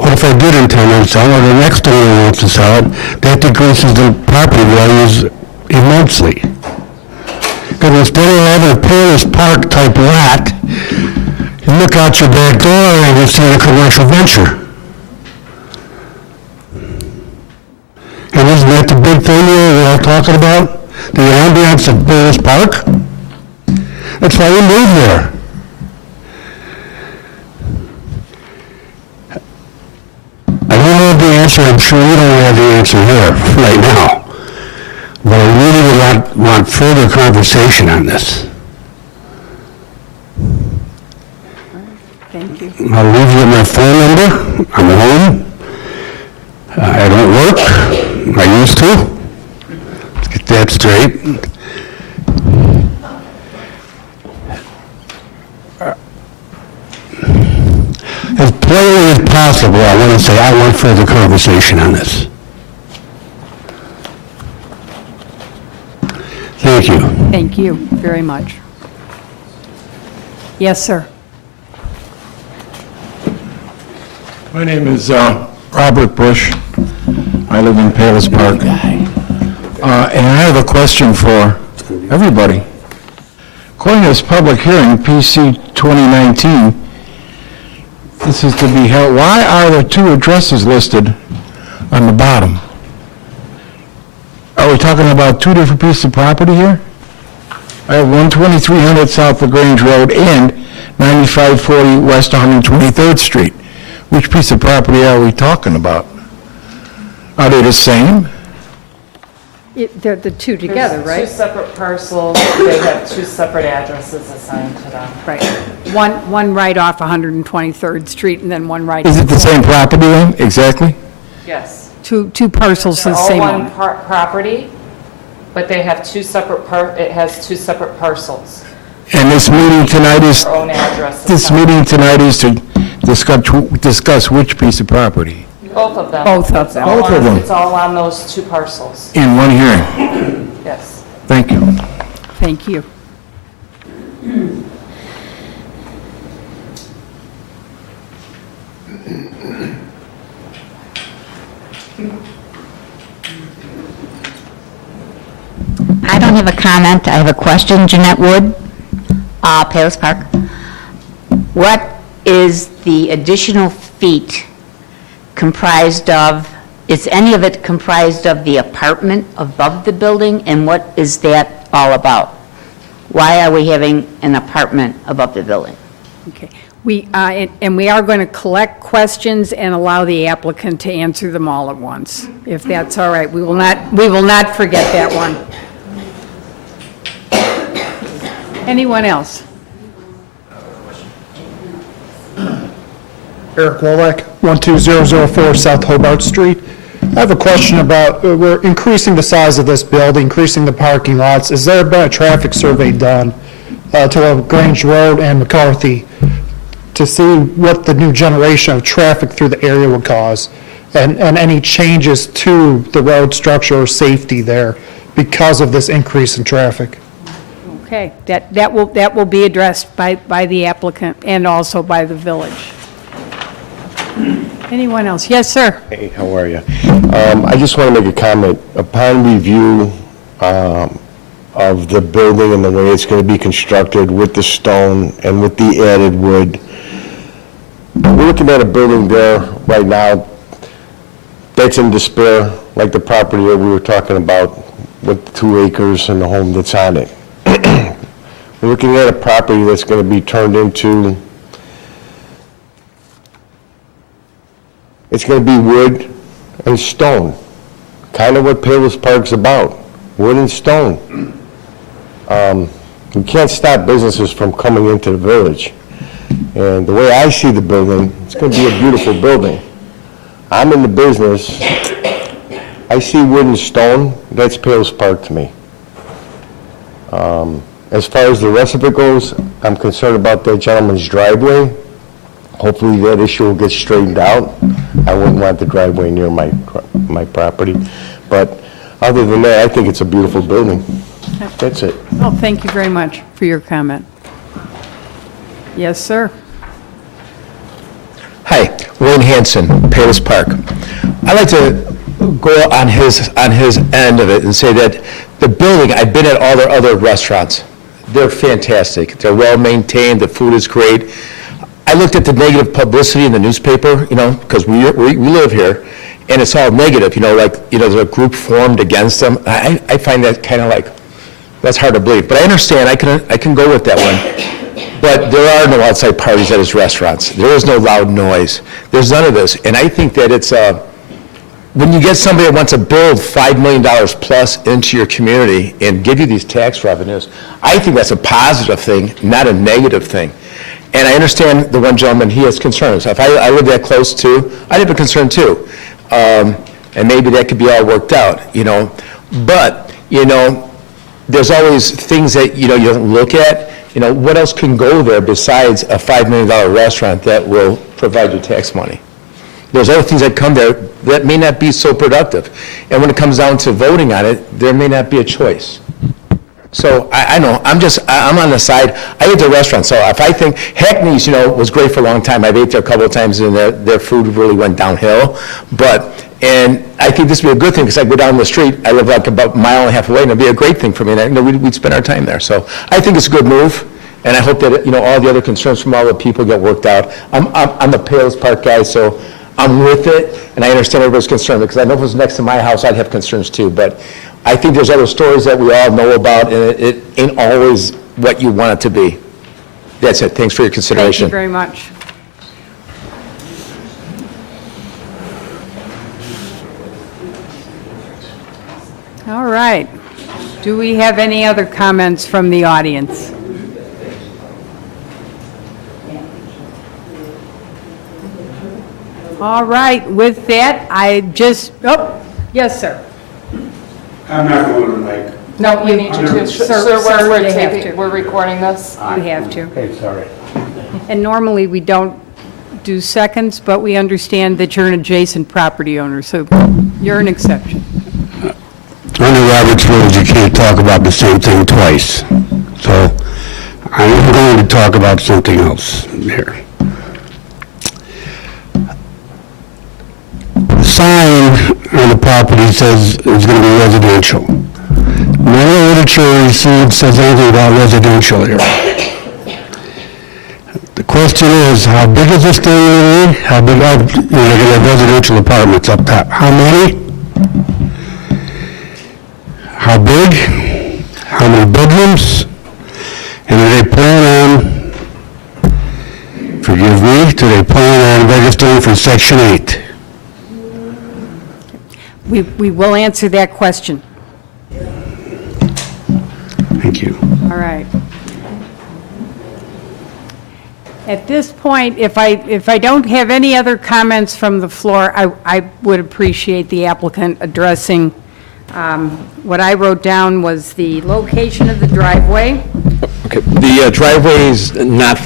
what if I did intend to sell it, or the next owner wants to sell it, that decreases the property values immensely. Because instead of having a Paris Park type lot, you look out your back door and you see a commercial venture. And isn't that the big thing we're all talking about? The ambience of Paris Park? That's why we moved there. I don't have the answer, I'm sure you don't have the answer here right now. But I really would want further conversation on this. Thank you. I'll leave you my phone number. I'm home. I don't work. I used to. Let's get that straight. As plainly as possible, I want to say I want further conversation on this. Thank you. Thank you very much. Yes, sir. My name is Robert Bush. I live in Palos Park. And I have a question for everybody. According to this public hearing, PC 2019, this is to be held. Why are there two addresses listed on the bottom? Are we talking about two different pieces of property here? I have 12300 South LaGrange Road and 9540 West 123rd Street. Which piece of property are we talking about? Are they the same? They're the two together, There's right? two separate parcels, they have two separate addresses assigned to them. Right. One right off 123rd Street and then one right. Is it the same property then, exactly? Yes. Two parcels, They're the all same one owner. property, but they have two separate it has two separate parcels. And this meeting tonight is, Their own addresses. this meeting tonight is to discuss which piece of property? Both of them. Both of them. Both of them. It's all on those two parcels. In one hearing? Yes. Thank you. Thank you. I don't have a comment, I have a question. Jeanette Wood, Palos Park. What is the additional feet comprised of? Is any of it comprised of the apartment above the building, and what is that all about? Why are we having an apartment above the building? Okay. We are going to collect questions and allow the applicant to answer them all at once, if that's all right. We will not forget that one. Anyone else? Eric Wolak, 12004 South Hobart Street. I have a question about, we're increasing the size of this building, increasing the parking lots. Has there been a traffic survey done to LaGrange Road and McCarthy to see what the new generation of traffic through the area would cause? And any changes to the road structure or safety there because of this increase in traffic? Okay, that will be addressed by the applicant and also by the village. Anyone else? Yes, sir. Hey, how are you? I just want to make a comment. Upon review of the building and the way it's going to be constructed with the stone and with the added wood, we're looking at a building there right now that's in despair, like the property that we were talking about with the 2 acres and the home that's on it. We're looking at a property that's going to be turned into, it's going to be wood and stone, kind of what Palos Park's about, wood and stone. We can't stop businesses from coming into the village. And the way I see the building, it's going to be a beautiful building. I'm in the business. I see wood and stone, that's Palos Park to me. As far as the rest of it goes, I'm concerned about that gentleman's driveway. Hopefully that issue will get straightened out. I wouldn't want the driveway near my property. But other than that, I think it's a beautiful building. That's it. Well, thank you very much for your comment. Yes, sir. Hi, Wayne Hanson, Palos Park. I'd like to go on his end of it and say that the building, I've been at all their other restaurants. They're fantastic. They're well-maintained. The food is great. I looked at the negative publicity in the newspaper, because we live here, and it's all negative, there's a group formed against them. I find that kind of like, that's hard to believe. But I understand, I can go with that one. But there are no outside parties at his restaurants. There is no loud noise. There's none of this. And I think that it's when you get somebody that wants to build $5 million plus into your community and give you these tax revenues, I think that's a positive thing, not a negative thing. And I understand the one gentleman, he has concerns. If I live that close too, I'd have a concern too. And maybe that could be all worked out, But, there's always things that, you don't look at. What else can go there besides a $5 million restaurant that will provide you tax money? There's other things that come there that may not be so productive. And when it comes down to voting on it, there may not be a choice. So I know, I'm on the side. I ate the restaurant, so if I think Hackney's, was great for a long time. I've ate there a couple of times and their food really went downhill. And I think this would be a good thing because I go down the street, I live like about a mile and a half away, and it'd be a great thing for me. And we'd spend our time there. So I think it's a good move. And I hope that, all the other concerns from all the people get worked out. I'm a Palos Park guy, so I'm with it, and I understand everybody's concerned, because I know if it was next to my house, I'd have concerns too, but I think there's other stories that we all know about, and it ain't always what you want it to be. That's it. Thanks for your consideration. Thank you very much. All right. Do we have any other comments from the audience? All right, with that, yes, sir. I'm not going to make. No, We need you to, sir, you have we're to. we're recording this. You have to. Okay, sorry. And normally, we don't do seconds, but we understand that you're an adjacent property owner, so you're an exception. Under Robert's rules, you can't talk about the same thing twice. So I'm going to talk about something else here. The sign on the property says it's going to be residential. No literature received says anything about residential here. The question is, how big is this thing going to be? How big are, they're going to have residential apartments up top. How many? How big? How many bedrooms? And do they plan on, forgive me, do they plan on registering for Section 8? We will answer that question. Thank you. All right. At this point, if I don't have any other comments from the floor, I would appreciate the applicant addressing, what I wrote down was the location of the driveway. Okay, the driveway is not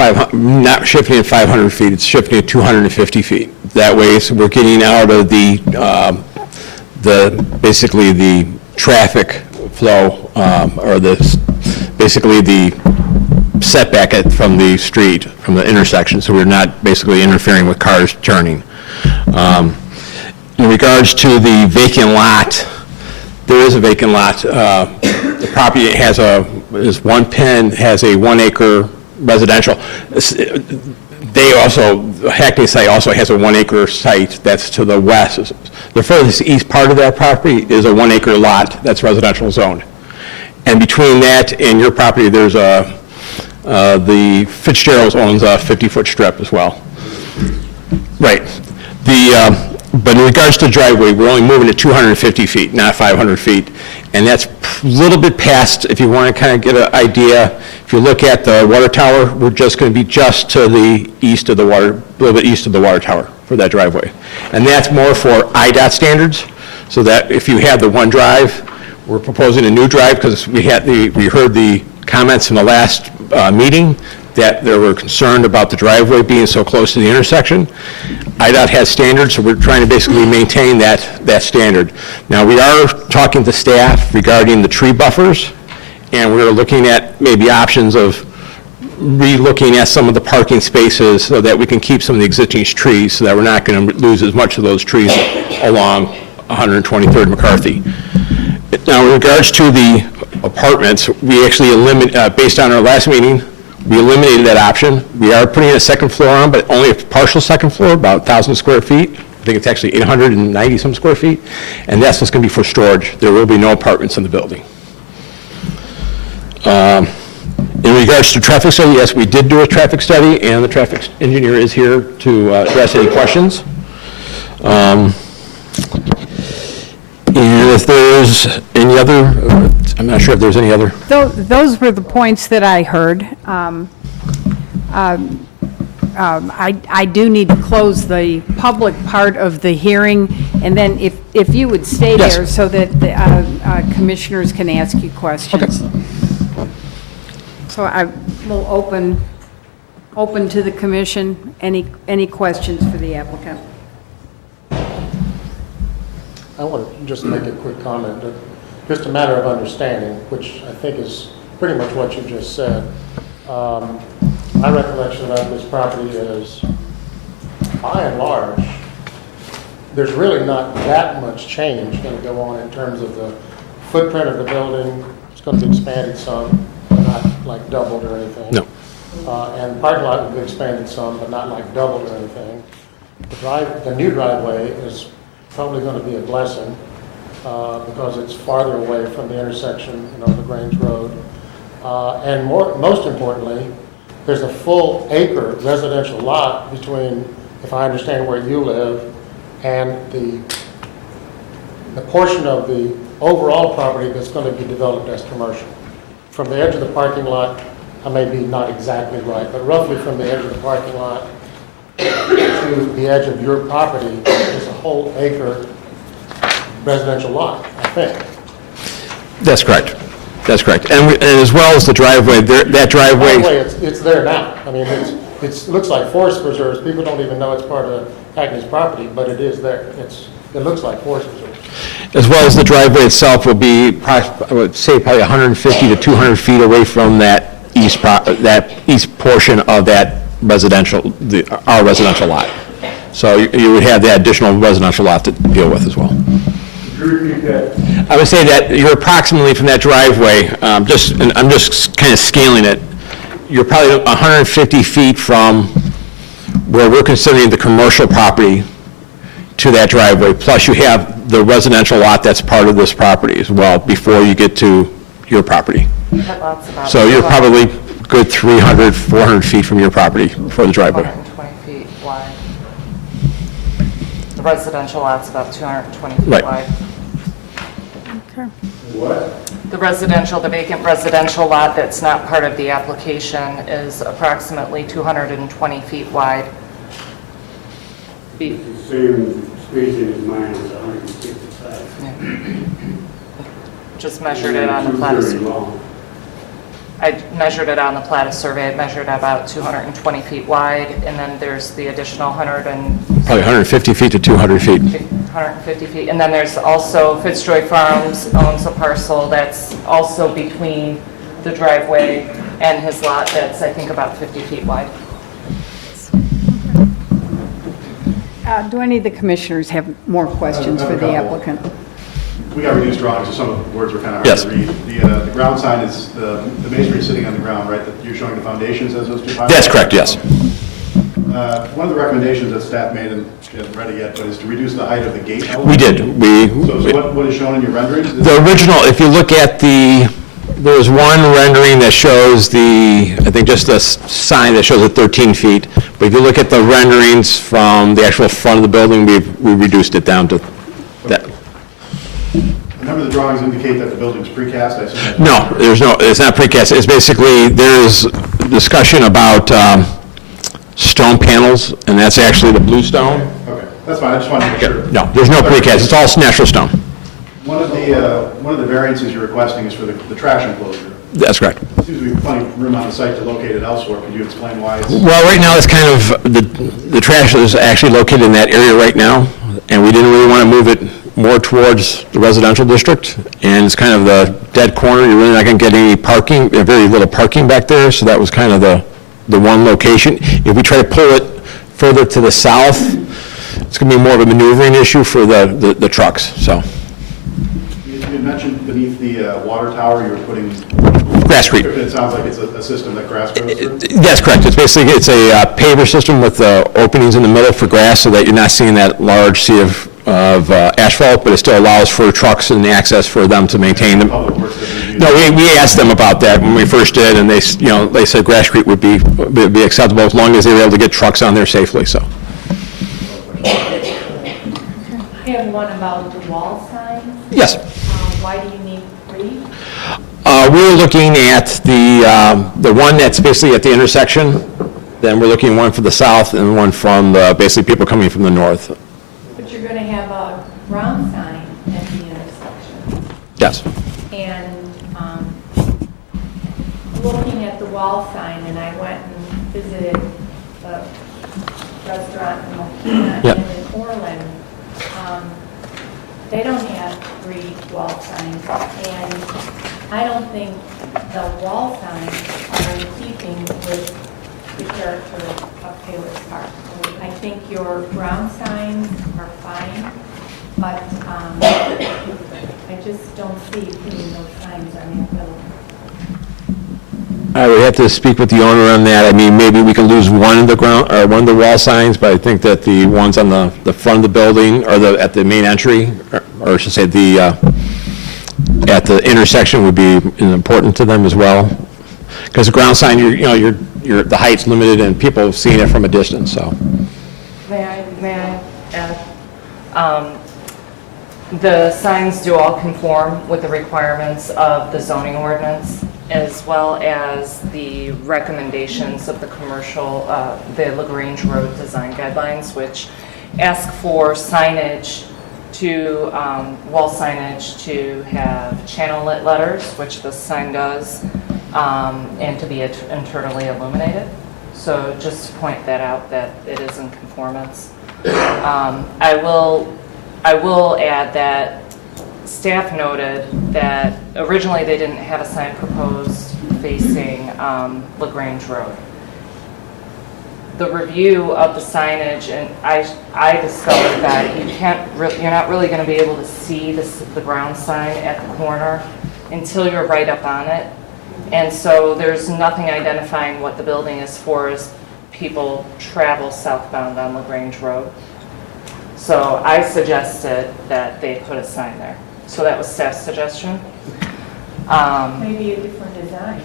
shifting at 500 feet, it's shifting at 250 feet. That way, so we're getting out of basically the traffic flow, or basically the setback from the street, from the intersection, so we're not basically interfering with cars turning. In regards to the vacant lot, there is a vacant lot. The property has one pen, has a 1 acre residential. They also, Hackney site also has a 1 acre site that's to the west. The furthest east part of that property is a 1 acre lot that's residential zoned. And between that and your property, there's the Fitzgerald's owns a 50-foot strip as well. Right. But in regards to the driveway, we're only moving to 250 feet, not 500 feet. And that's a little bit past, if you want to kind of get an idea, if you look at the water tower, we're just going to be just to the east of the water, a little bit east of the water tower for that driveway. And that's more for IDOT standards, so that if you had the one drive, we're proposing a new drive because we heard the comments in the last meeting that they were concerned about the driveway being so close to the intersection. IDOT has standards, so we're trying to basically maintain that standard. Now, we are talking to staff regarding the tree buffers, and we're looking at maybe options of re-looking at some of the parking spaces so that we can keep some of the existing trees, so that we're not going to lose as much of those trees along 123rd McCarthy. Now, in regards to the apartments, we actually based on our last meeting, we eliminated that option. We are putting a second floor on, but only a partial second floor, about 1,000 square feet. I think it's actually 890-some square feet, and that's just going to be for storage. There will be no apartments in the building. In regards to traffic study, yes, we did do a traffic study, and the traffic engineer is here to address any questions. And if there's any other, I'm not sure if there's any other. Those were the points that I heard. I do need to close the public part of the hearing, and then if you would stay Yes. there so that the commissioners can ask you questions. So I will open to the commission. Any questions for the applicant? I want to just make a quick comment, just a matter of understanding, which I think is pretty much what you just said. My recollection about this property is, by and large, there's really not that much change going to go on in terms of the footprint of the building. It's going to be expanded some, but not like doubled or anything. No. And the parking lot will be expanded some, but not like doubled or anything. The new driveway is probably going to be a blessing because it's farther away from the intersection, the Grange Road. And most importantly, there's a full acre residential lot between, if I understand where you live, and the portion of the overall property that's going to be developed as commercial. From the edge of the parking lot, I may be not exactly right, but roughly from the edge of the parking lot to the edge of your property is a whole acre residential lot, I think. That's correct. That's correct. And as well as the driveway, that driveway... It's there now. I mean, it looks like forest preserves. People don't even know it's part of Hackney's property, but it is there. It looks like forest preserves. As well as the driveway itself will be, I would say, probably 150 to 200 feet away from that east portion of that residential, our residential lot. So you would have that additional residential lot to deal with as well. I would say that you're approximately from that driveway, I'm just kind of scaling it, you're probably 150 feet from where we're considering the commercial property to that driveway, plus you have the residential lot that's part of this property as well before you get to your property. So you're probably good 300, 400 feet from your property for the driveway. 120 feet wide. The residential lot's about 220 feet Right. wide. Okay. What? The vacant residential lot that's not part of the application is approximately 220 feet wide. The same spacing as mine is 165. Just measured it on the plat. I measured it on the plat survey. It measured about 220 feet wide, and then there's the additional Probably 150 feet to 200 feet. 150 feet. And then there's also Fitzroy Farms owns a parcel that's also between the driveway and his lot that's, I think, about 50 feet wide. Do any of the commissioners have more questions for the applicant? We got reduced drawings, so some of the words were kind of hard to read. The ground sign is, the masonry sitting on the ground, right? That you're showing the foundations as those two pylons? That's correct, yes. One of the recommendations that staff made, and she hasn't read it yet, but is to reduce the height of the gate element. We did. So what is shown in your renderings? The original, if you look at there was one rendering that shows I think just the sign that shows it 13 feet. But if you look at the renderings from the actual front of the building, we reduced it down to that. A number of the drawings indicate that the building's precast. I assume No, it's not precast. It's basically, there's discussion about stone panels, and that's actually the blue stone. Okay, that's fine. I just wanted to make sure. No, there's no precast. It's all natural stone. One of the variances you're requesting is for the trash enclosure. That's correct. There seems to be plenty of room on the site to locate it elsewhere. Could you explain why it's... Well, right now, it's kind of, the trash is actually located in that area right now. and we didn't really want to move it more towards the residential district, and it's kind of the dead corner. You're really not going to get any parking, very little parking back there, so that was kind of the one location. If we try to pull it further to the south, it's going to be more of a maneuvering issue for the trucks, so. You mentioned beneath the water tower, you were putting... Grasscrete. It sounds like it's a system that grass grows through? That's correct. It's basically, it's a paver system with openings in the middle for grass so that you're not seeing that large sea of asphalt, but it still allows for trucks and access for them to maintain them. No, we asked them about that when we first did, and they said Grasscrete would be acceptable as long as they were able to get trucks on there safely, so. I have one about the wall signs. Yes. Why do you need 3? We were looking at the one that's basically at the intersection, then we're looking one for the south and one from basically people coming from the north. But you're going to have a ground sign at the intersection. Yes. And looking at the wall sign, and I went and visited the restaurant in Mokina Yep. and in Orland, they don't have 3 wall signs, and I don't think the wall signs are in keeping with the character of Payless Park. I think your ground signs are fine, but I just don't see putting those signs on that building. I would have to speak with the owner on that. I mean, maybe we could lose one of the ground, or one of the wall signs, but I think that the ones on the front of the building, or at the main entry, or I should say at the intersection would be important to them as well. Because the ground sign, the height's limited and people have seen it from a distance, so. May I add? The signs do all conform with the requirements of the zoning ordinance, as well as the recommendations of the commercial, the LaGrange Road Design Guidelines, which ask for signage to, wall signage to have channel lit letters, which this sign does, and to be internally illuminated. So just to point that out, that it is in conformance. I will add that staff noted that originally they didn't have a sign proposed facing LaGrange Road. The review of the signage, and I discovered that you're not really going to be able to see the ground sign at the corner until you're right up on it. And so there's nothing identifying what the building is for as people travel southbound on LaGrange Road. So I suggested that they put a sign there. So that was staff's suggestion. Maybe a different design.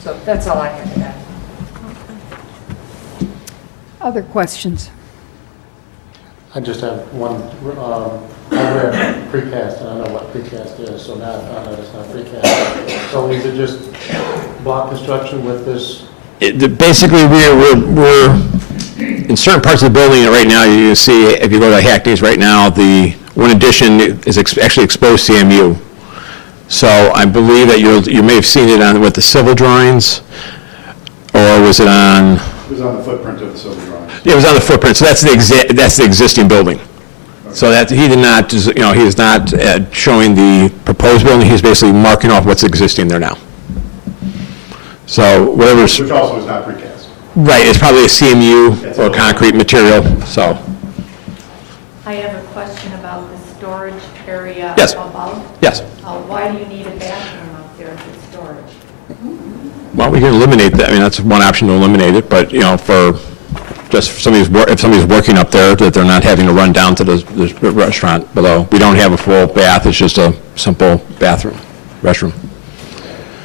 So that's all I have to add. Other questions? I just have one, I read precast, and I know what precast is, so now I found out it's not precast. So is it just block construction with this? Basically, we're in certain parts of the building right now. You can see if you go to Hackney's right now, the one addition is actually exposed CMU. So I believe that you may have seen it on with the civil drawings, or was it on? It was on the footprint of the civil drawings. It was on the footprint. So that's the existing building. So that he did not, he is not showing the proposed building. He's basically marking off what's existing there now. So whatever's. Which also is not precast. Right, it's probably a CMU or concrete material, so. I have a question about the storage area Yes. above. Yes. Why do you need a bathroom up there if it's storage? Well, we can eliminate that. I mean, that's one option to eliminate it, but, for just if somebody's working up there, that they're not having to run down to the restaurant below. We don't have a full bath, it's just a simple bathroom, restroom.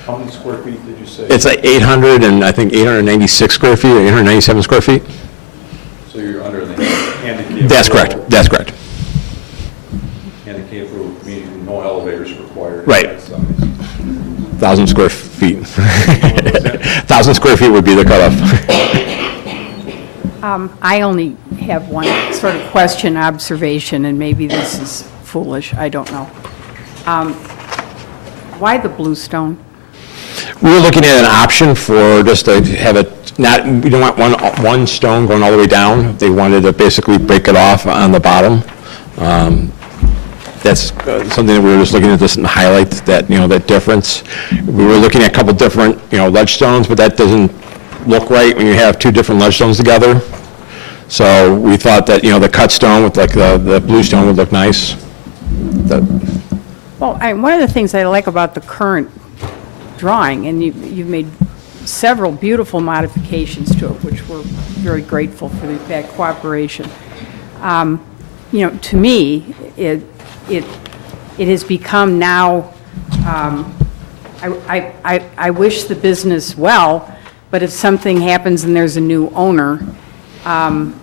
How many square feet did you say? It's like 896 square feet, or 897 square feet. So you're under the handicap. That's correct, that's correct. Handicap roof, meaning no elevators required. Right. That size. 1,000 square feet. 1,000 square feet would be the cutoff. I only have one sort of question, observation, and maybe this is foolish, I don't know. Why the bluestone? We were looking at an option for just to have it, not, we don't want one stone going all the way down. They wanted to basically break it off on the bottom. That's something that we were just looking at this and highlight that, that difference. We were looking at a couple different, ledge stones, but that doesn't look right when you have two different ledge stones together. So we thought that, the cut stone with like the blue stone would look nice. Well, one of the things I like about the current drawing, and you've made several beautiful modifications to it, which we're very grateful for that cooperation. To me, it has become now, I wish the business well, but if something happens and there's a new owner,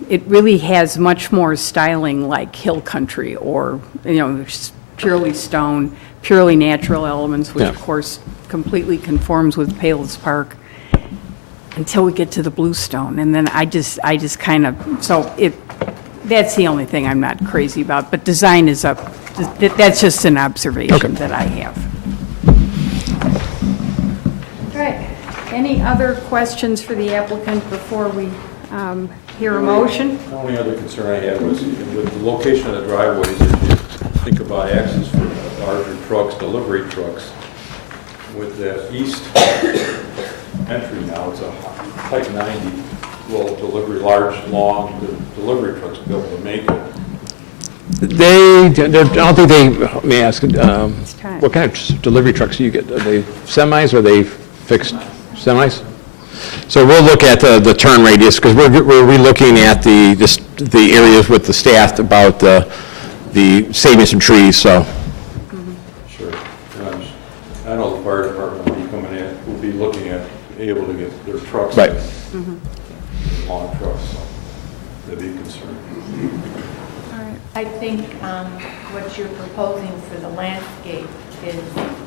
it really has much more styling like Hill Country or, just purely stone, purely natural elements, which of course completely conforms with Palos Park until we get to the bluestone. And then I just kind of, that's the only thing I'm not crazy about, but design is up. That's just an observation that I have. All right. Any other questions for the applicant before we hear a motion? The only other concern I had was with the location of the driveways, if you think about access for larger trucks, delivery trucks, with the east entry now, it's a height 90, will delivery large, long delivery trucks be able to make it? I don't think they, let me ask, what kind of delivery trucks do you get? Are they semis or are they fixed semis? So we'll look at the turn radius, because we're relooking at the areas with the staff about the saving some trees, so. Sure. I know the fire department will be coming in, will be looking at, able to get their trucks. Right. Long trucks, so that'd be a concern. I think what you're proposing for the landscape is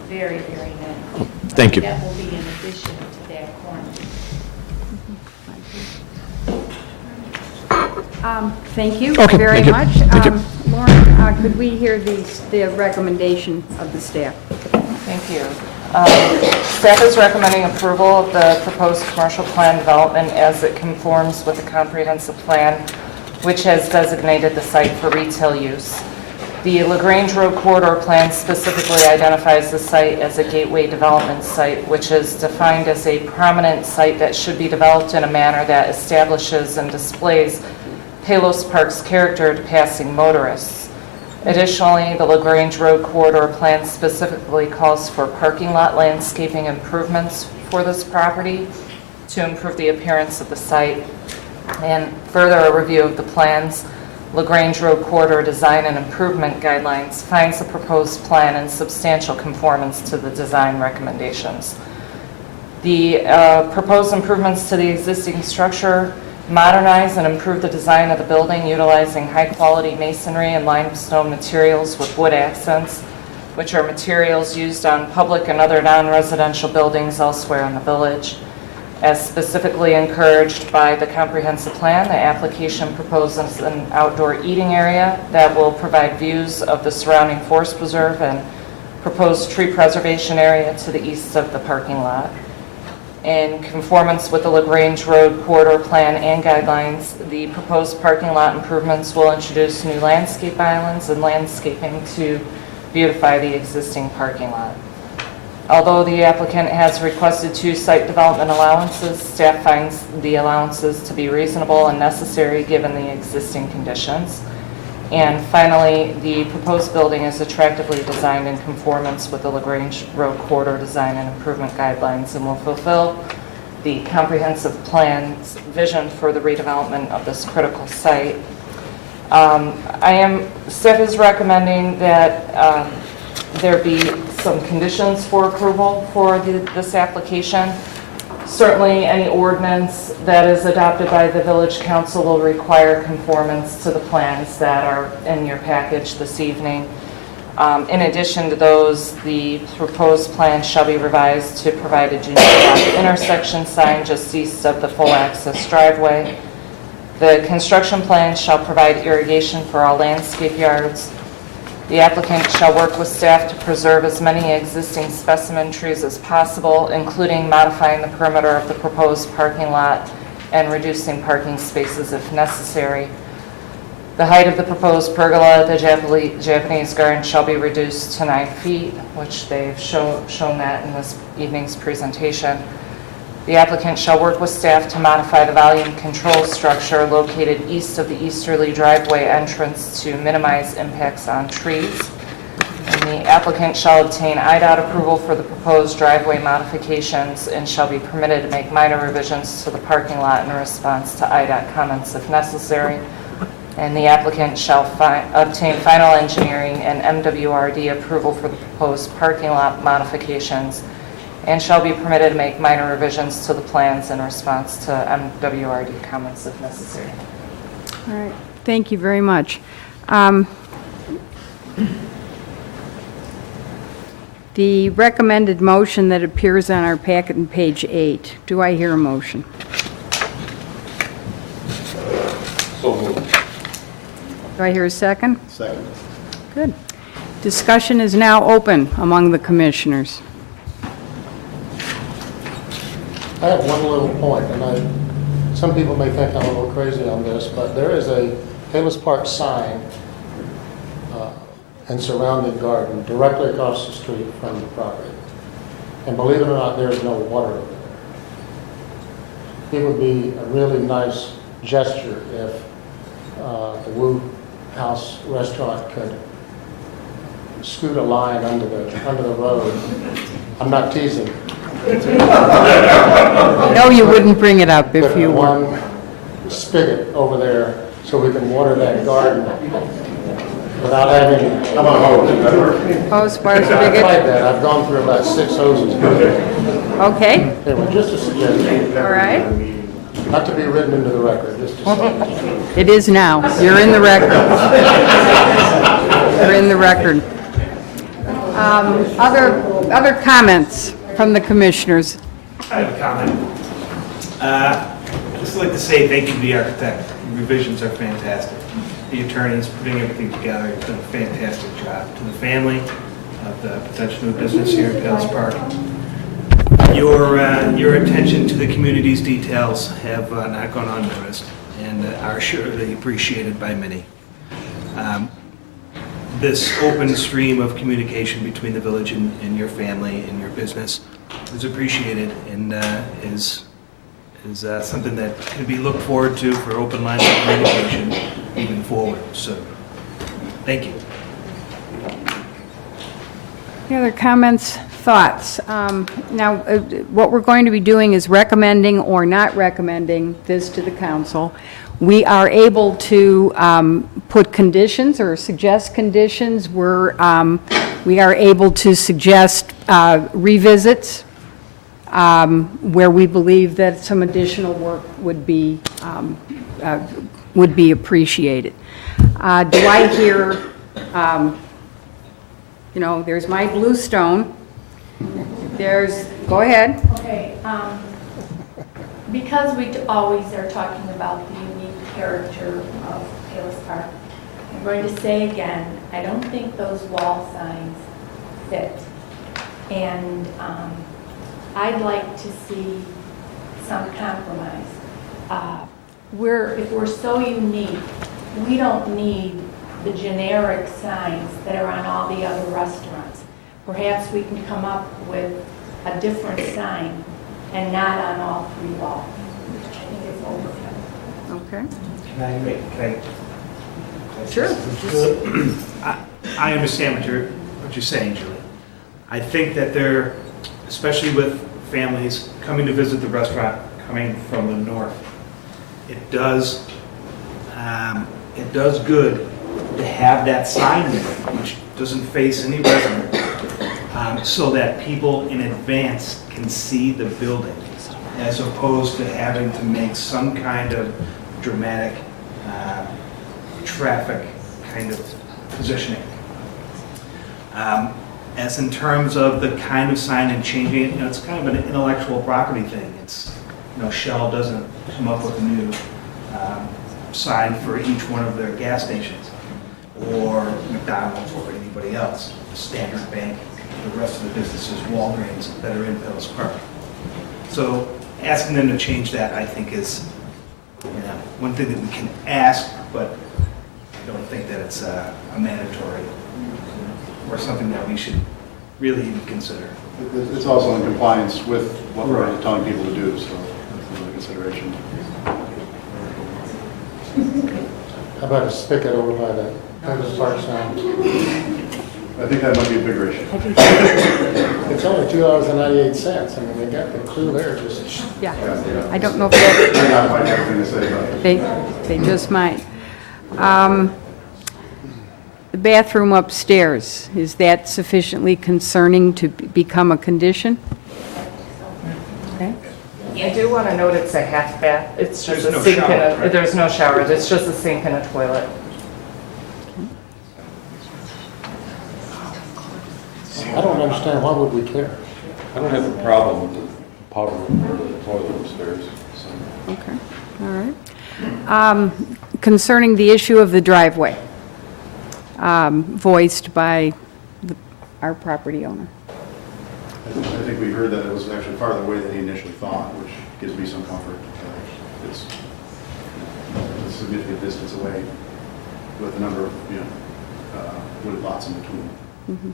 very, very nice. Thank you. That will be in addition to that corner. Thank you Okay, very thank you. much. Thank you. Lauren, could we hear the recommendation of the staff? Thank you. Staff is recommending approval of the proposed commercial plan development as it conforms with the comprehensive plan, which has designated the site for retail use. The LaGrange Road Corridor Plan specifically identifies the site as a gateway development site, which is defined as a prominent site that should be developed in a manner that establishes and displays Palos Park's character to passing motorists. Additionally, the LaGrange Road Corridor Plan specifically calls for parking lot landscaping improvements for this property to improve the appearance of the site. And further, a review of the plans, LaGrange Road Corridor Design and Improvement Guidelines finds the proposed plan in substantial conformance to the design recommendations. The proposed improvements to the existing structure modernize and improve the design of the building utilizing high-quality masonry and limestone materials with wood accents, which are materials used on public and other non-residential buildings elsewhere in the village. As specifically encouraged by the comprehensive plan, the application proposes an outdoor eating area that will provide views of the surrounding forest preserve and proposed tree preservation area to the east of the parking lot. In conformance with the LaGrange Road Corridor Plan and guidelines, the proposed parking lot improvements will introduce new landscape islands and landscaping to beautify the existing parking lot. Although the applicant has requested 2 site development allowances, staff finds the allowances to be reasonable and necessary given the existing conditions. And finally, the proposed building is attractively designed in conformance with the LaGrange Road Corridor Design and Improvement Guidelines and will fulfill the comprehensive plan's vision for the redevelopment of this critical site. Staff is recommending that there be some conditions for approval for this application. Certainly, any ordinance that is adopted by the village council will require conformance to the plans that are in your package this evening. In addition to those, the proposed plan shall be revised to provide a junior block intersection sign just east of the full access driveway. The construction plan shall provide irrigation for all landscape yards. The applicant shall work with staff to preserve as many existing specimen trees as possible, including modifying the perimeter of the proposed parking lot and reducing parking spaces if necessary. The height of the proposed pergola at the Japanese garden shall be reduced to 9 feet, which they've shown that in this evening's presentation. The applicant shall work with staff to modify the volume control structure located east of the easterly driveway entrance to minimize impacts on trees. And the applicant shall obtain IDOT approval for the proposed driveway modifications and shall be permitted to make minor revisions to the parking lot in response to IDOT comments if necessary. And the applicant shall obtain final engineering and MWRD approval for the proposed parking lot modifications and shall be permitted to make minor revisions to the plans in response to MWRD comments if necessary. All right, thank you very much. The recommended motion that appears on our packet on page 8, do I hear a motion? So moved. Do I hear a second? Second. Good. Discussion is now open among the commissioners. I have one little point, and some people may think I'm a little crazy on this, but there is a Palos Park sign and surrounding garden directly across the street from the property. And believe it or not, there's no water over there. It would be a really nice gesture if the Woo House restaurant could scoot a line under the road. I'm not teasing. No, you wouldn't bring it up if you were. One spigot over there so we can water that garden without having. How about hose? Hose, bars, I've spigot? tried that. I've gone through about 6 hoses. Okay. Anyway, just a suggestion. All right. Not to be written into the record, just to say. It is now. You're in the record. You're in the record. Other comments from the commissioners? I have a comment. I'd just like to say thank you to the architect. The revisions are fantastic. The attorneys putting everything together have done a fantastic job. To the family of the potential new business here at Palos Park, your attention to the community's details have not gone unnoticed and are surely appreciated by many. This open stream of communication between the village and your family and your business is appreciated and is something that can be looked forward to for open lines of communication moving forward. So, thank you. Any other comments, thoughts? Now, what we're going to be doing is recommending or not recommending this to the council. We are able to put conditions or suggest conditions. We are able to suggest revisits where we believe that some additional work would be appreciated. Do I hear, there's my bluestone. Go ahead. Okay, because we always are talking about the unique character of Palos Park, I'm going to say again, I don't think those wall signs fit. And I'd like to see some compromise. If we're so unique, we don't need the generic signs that are on all the other restaurants. Perhaps we can come up with a different sign and not on all 3 walls. I think it's overkill. Okay. Can I Sure. I understand what you're saying, Julie. I think that there, especially with families coming to visit the restaurant coming from the north, it does good to have that sign there, which doesn't face any resident, so that people in advance can see the building, as opposed to having to make some kind of dramatic traffic kind of positioning. As in terms of the kind of sign and changing it, it's kind of an intellectual property thing. It's, Shell doesn't come up with a new sign for each one of their gas stations. or McDonald's or anybody else. Standard Bank, the rest of the businesses, Walgreens, that are in Palos Park. So asking them to change that, I think, is one thing that we can ask, but I don't think that it's a mandatory or something that we should really even consider. It's also in compliance with what we're telling people to do, so that's another consideration. How about a spigot over by the Palos Park sign? I think that might be a bigger issue. It's only $2.98. I mean, they got the clue there, just. Yeah, I don't know if that... May not find everything to say about it. They just might. The bathroom upstairs, is that sufficiently concerning to become a condition? Okay. I do want to note it's a half bath. It's just There's a no sink shower, and correct? there's no shower. It's just a sink and a toilet. I don't understand, why would we care? I don't have a problem with the powder room or the toilet upstairs. So. Okay, all right. Concerning the issue of the driveway, voiced by our property owner. I think we heard that it was actually farther away than he initially thought, which gives me some comfort. It's a significant distance away with a number of, wooded lots in between. Mm-hmm.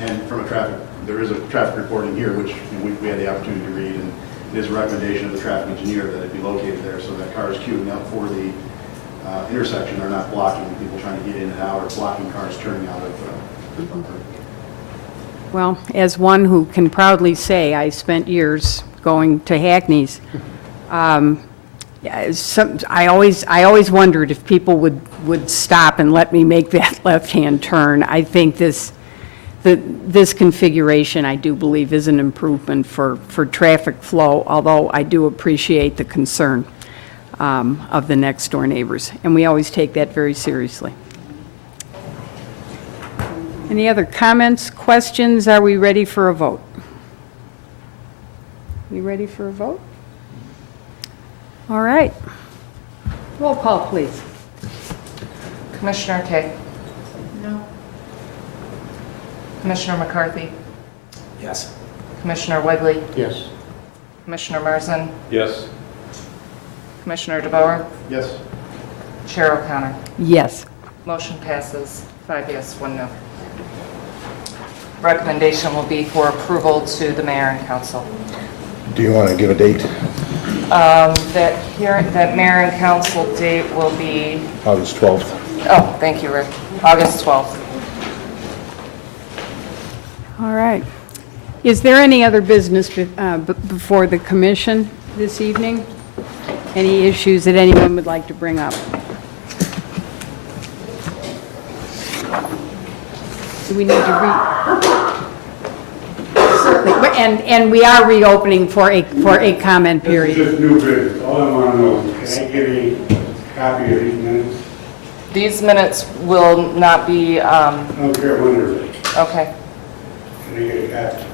And from a traffic, there is a traffic reporting here, which we had the opportunity to read, and it is a recommendation of the traffic engineer that it be located there so that cars queuing up for the intersection are not blocking people trying to get in and out or blocking cars turning out of the bumper. Well, as one who can proudly say I spent years going to Hackney's, I always wondered if people would stop and let me make that left-hand turn. I think this configuration, I do believe, is an improvement for traffic flow, although I do appreciate the concern of the next-door neighbors, and we always take that very seriously. Any other comments, questions? Are we ready for a vote? We ready for a vote? All right. Roll call, please. Commissioner Kay. No. Commissioner McCarthy. Yes. Commissioner Wegley. Yes. Commissioner Marzin. Yes. Commissioner DeBoer. Yes. Chair O'Connor. Yes. Motion passes 5 yes, 1 no. Recommendation will be for approval to the mayor and council. Do you want to give a date? That mayor and council date will be, August 12th. oh, thank you, Rick, August 12th. All right. Is there any other business before the commission this evening? Any issues that anyone would like to bring up? Do we need to Certainly. And we are reopening for a comment This period. is just new business. All I want to know is, can I get a copy of these minutes? These minutes will not be, I don't care when they're ready. okay. Can I get a copy?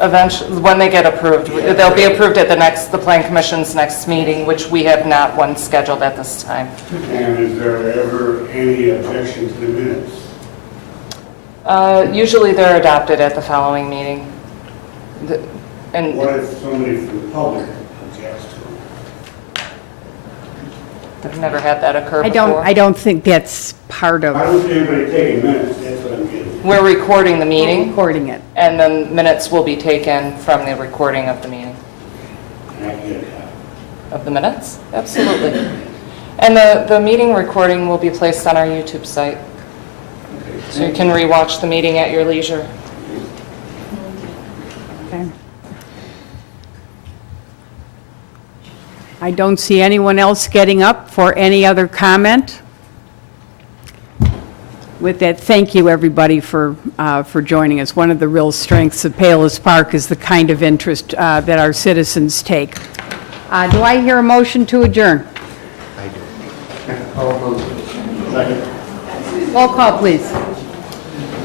Eventually, when they get approved, they'll be approved at the Plan Commission's next meeting, which we have not one scheduled at this time. And is there ever any objection to the minutes? Usually they're adopted at the following meeting. And What if somebody from the public objects to them? I've never had that occur before. I don't think that's part of. I don't see anybody taking minutes, that's what I'm getting. We're recording the meeting. Recording it. And then minutes will be taken from the recording of the meeting. Can I get a copy? Of the minutes? Absolutely. And the meeting recording will be placed on our YouTube site. So you can rewatch the meeting at your leisure. Okay. I don't see anyone else getting up for any other comment. With that, thank you, everybody, for joining us. One of the real strengths of Palos Park is the kind of interest that our citizens take. Do I hear a motion to adjourn? I do. Second. Roll call, please.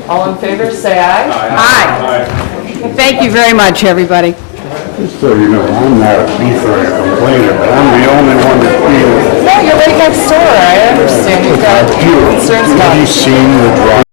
All in favor, say aye. Aye. Thank you very much, everybody. Just so you know, I'm not a beefer or a complainer, but I'm the only one that feels. No, you're right next door. I understand. You've got concerns about. Have you seen the drawing?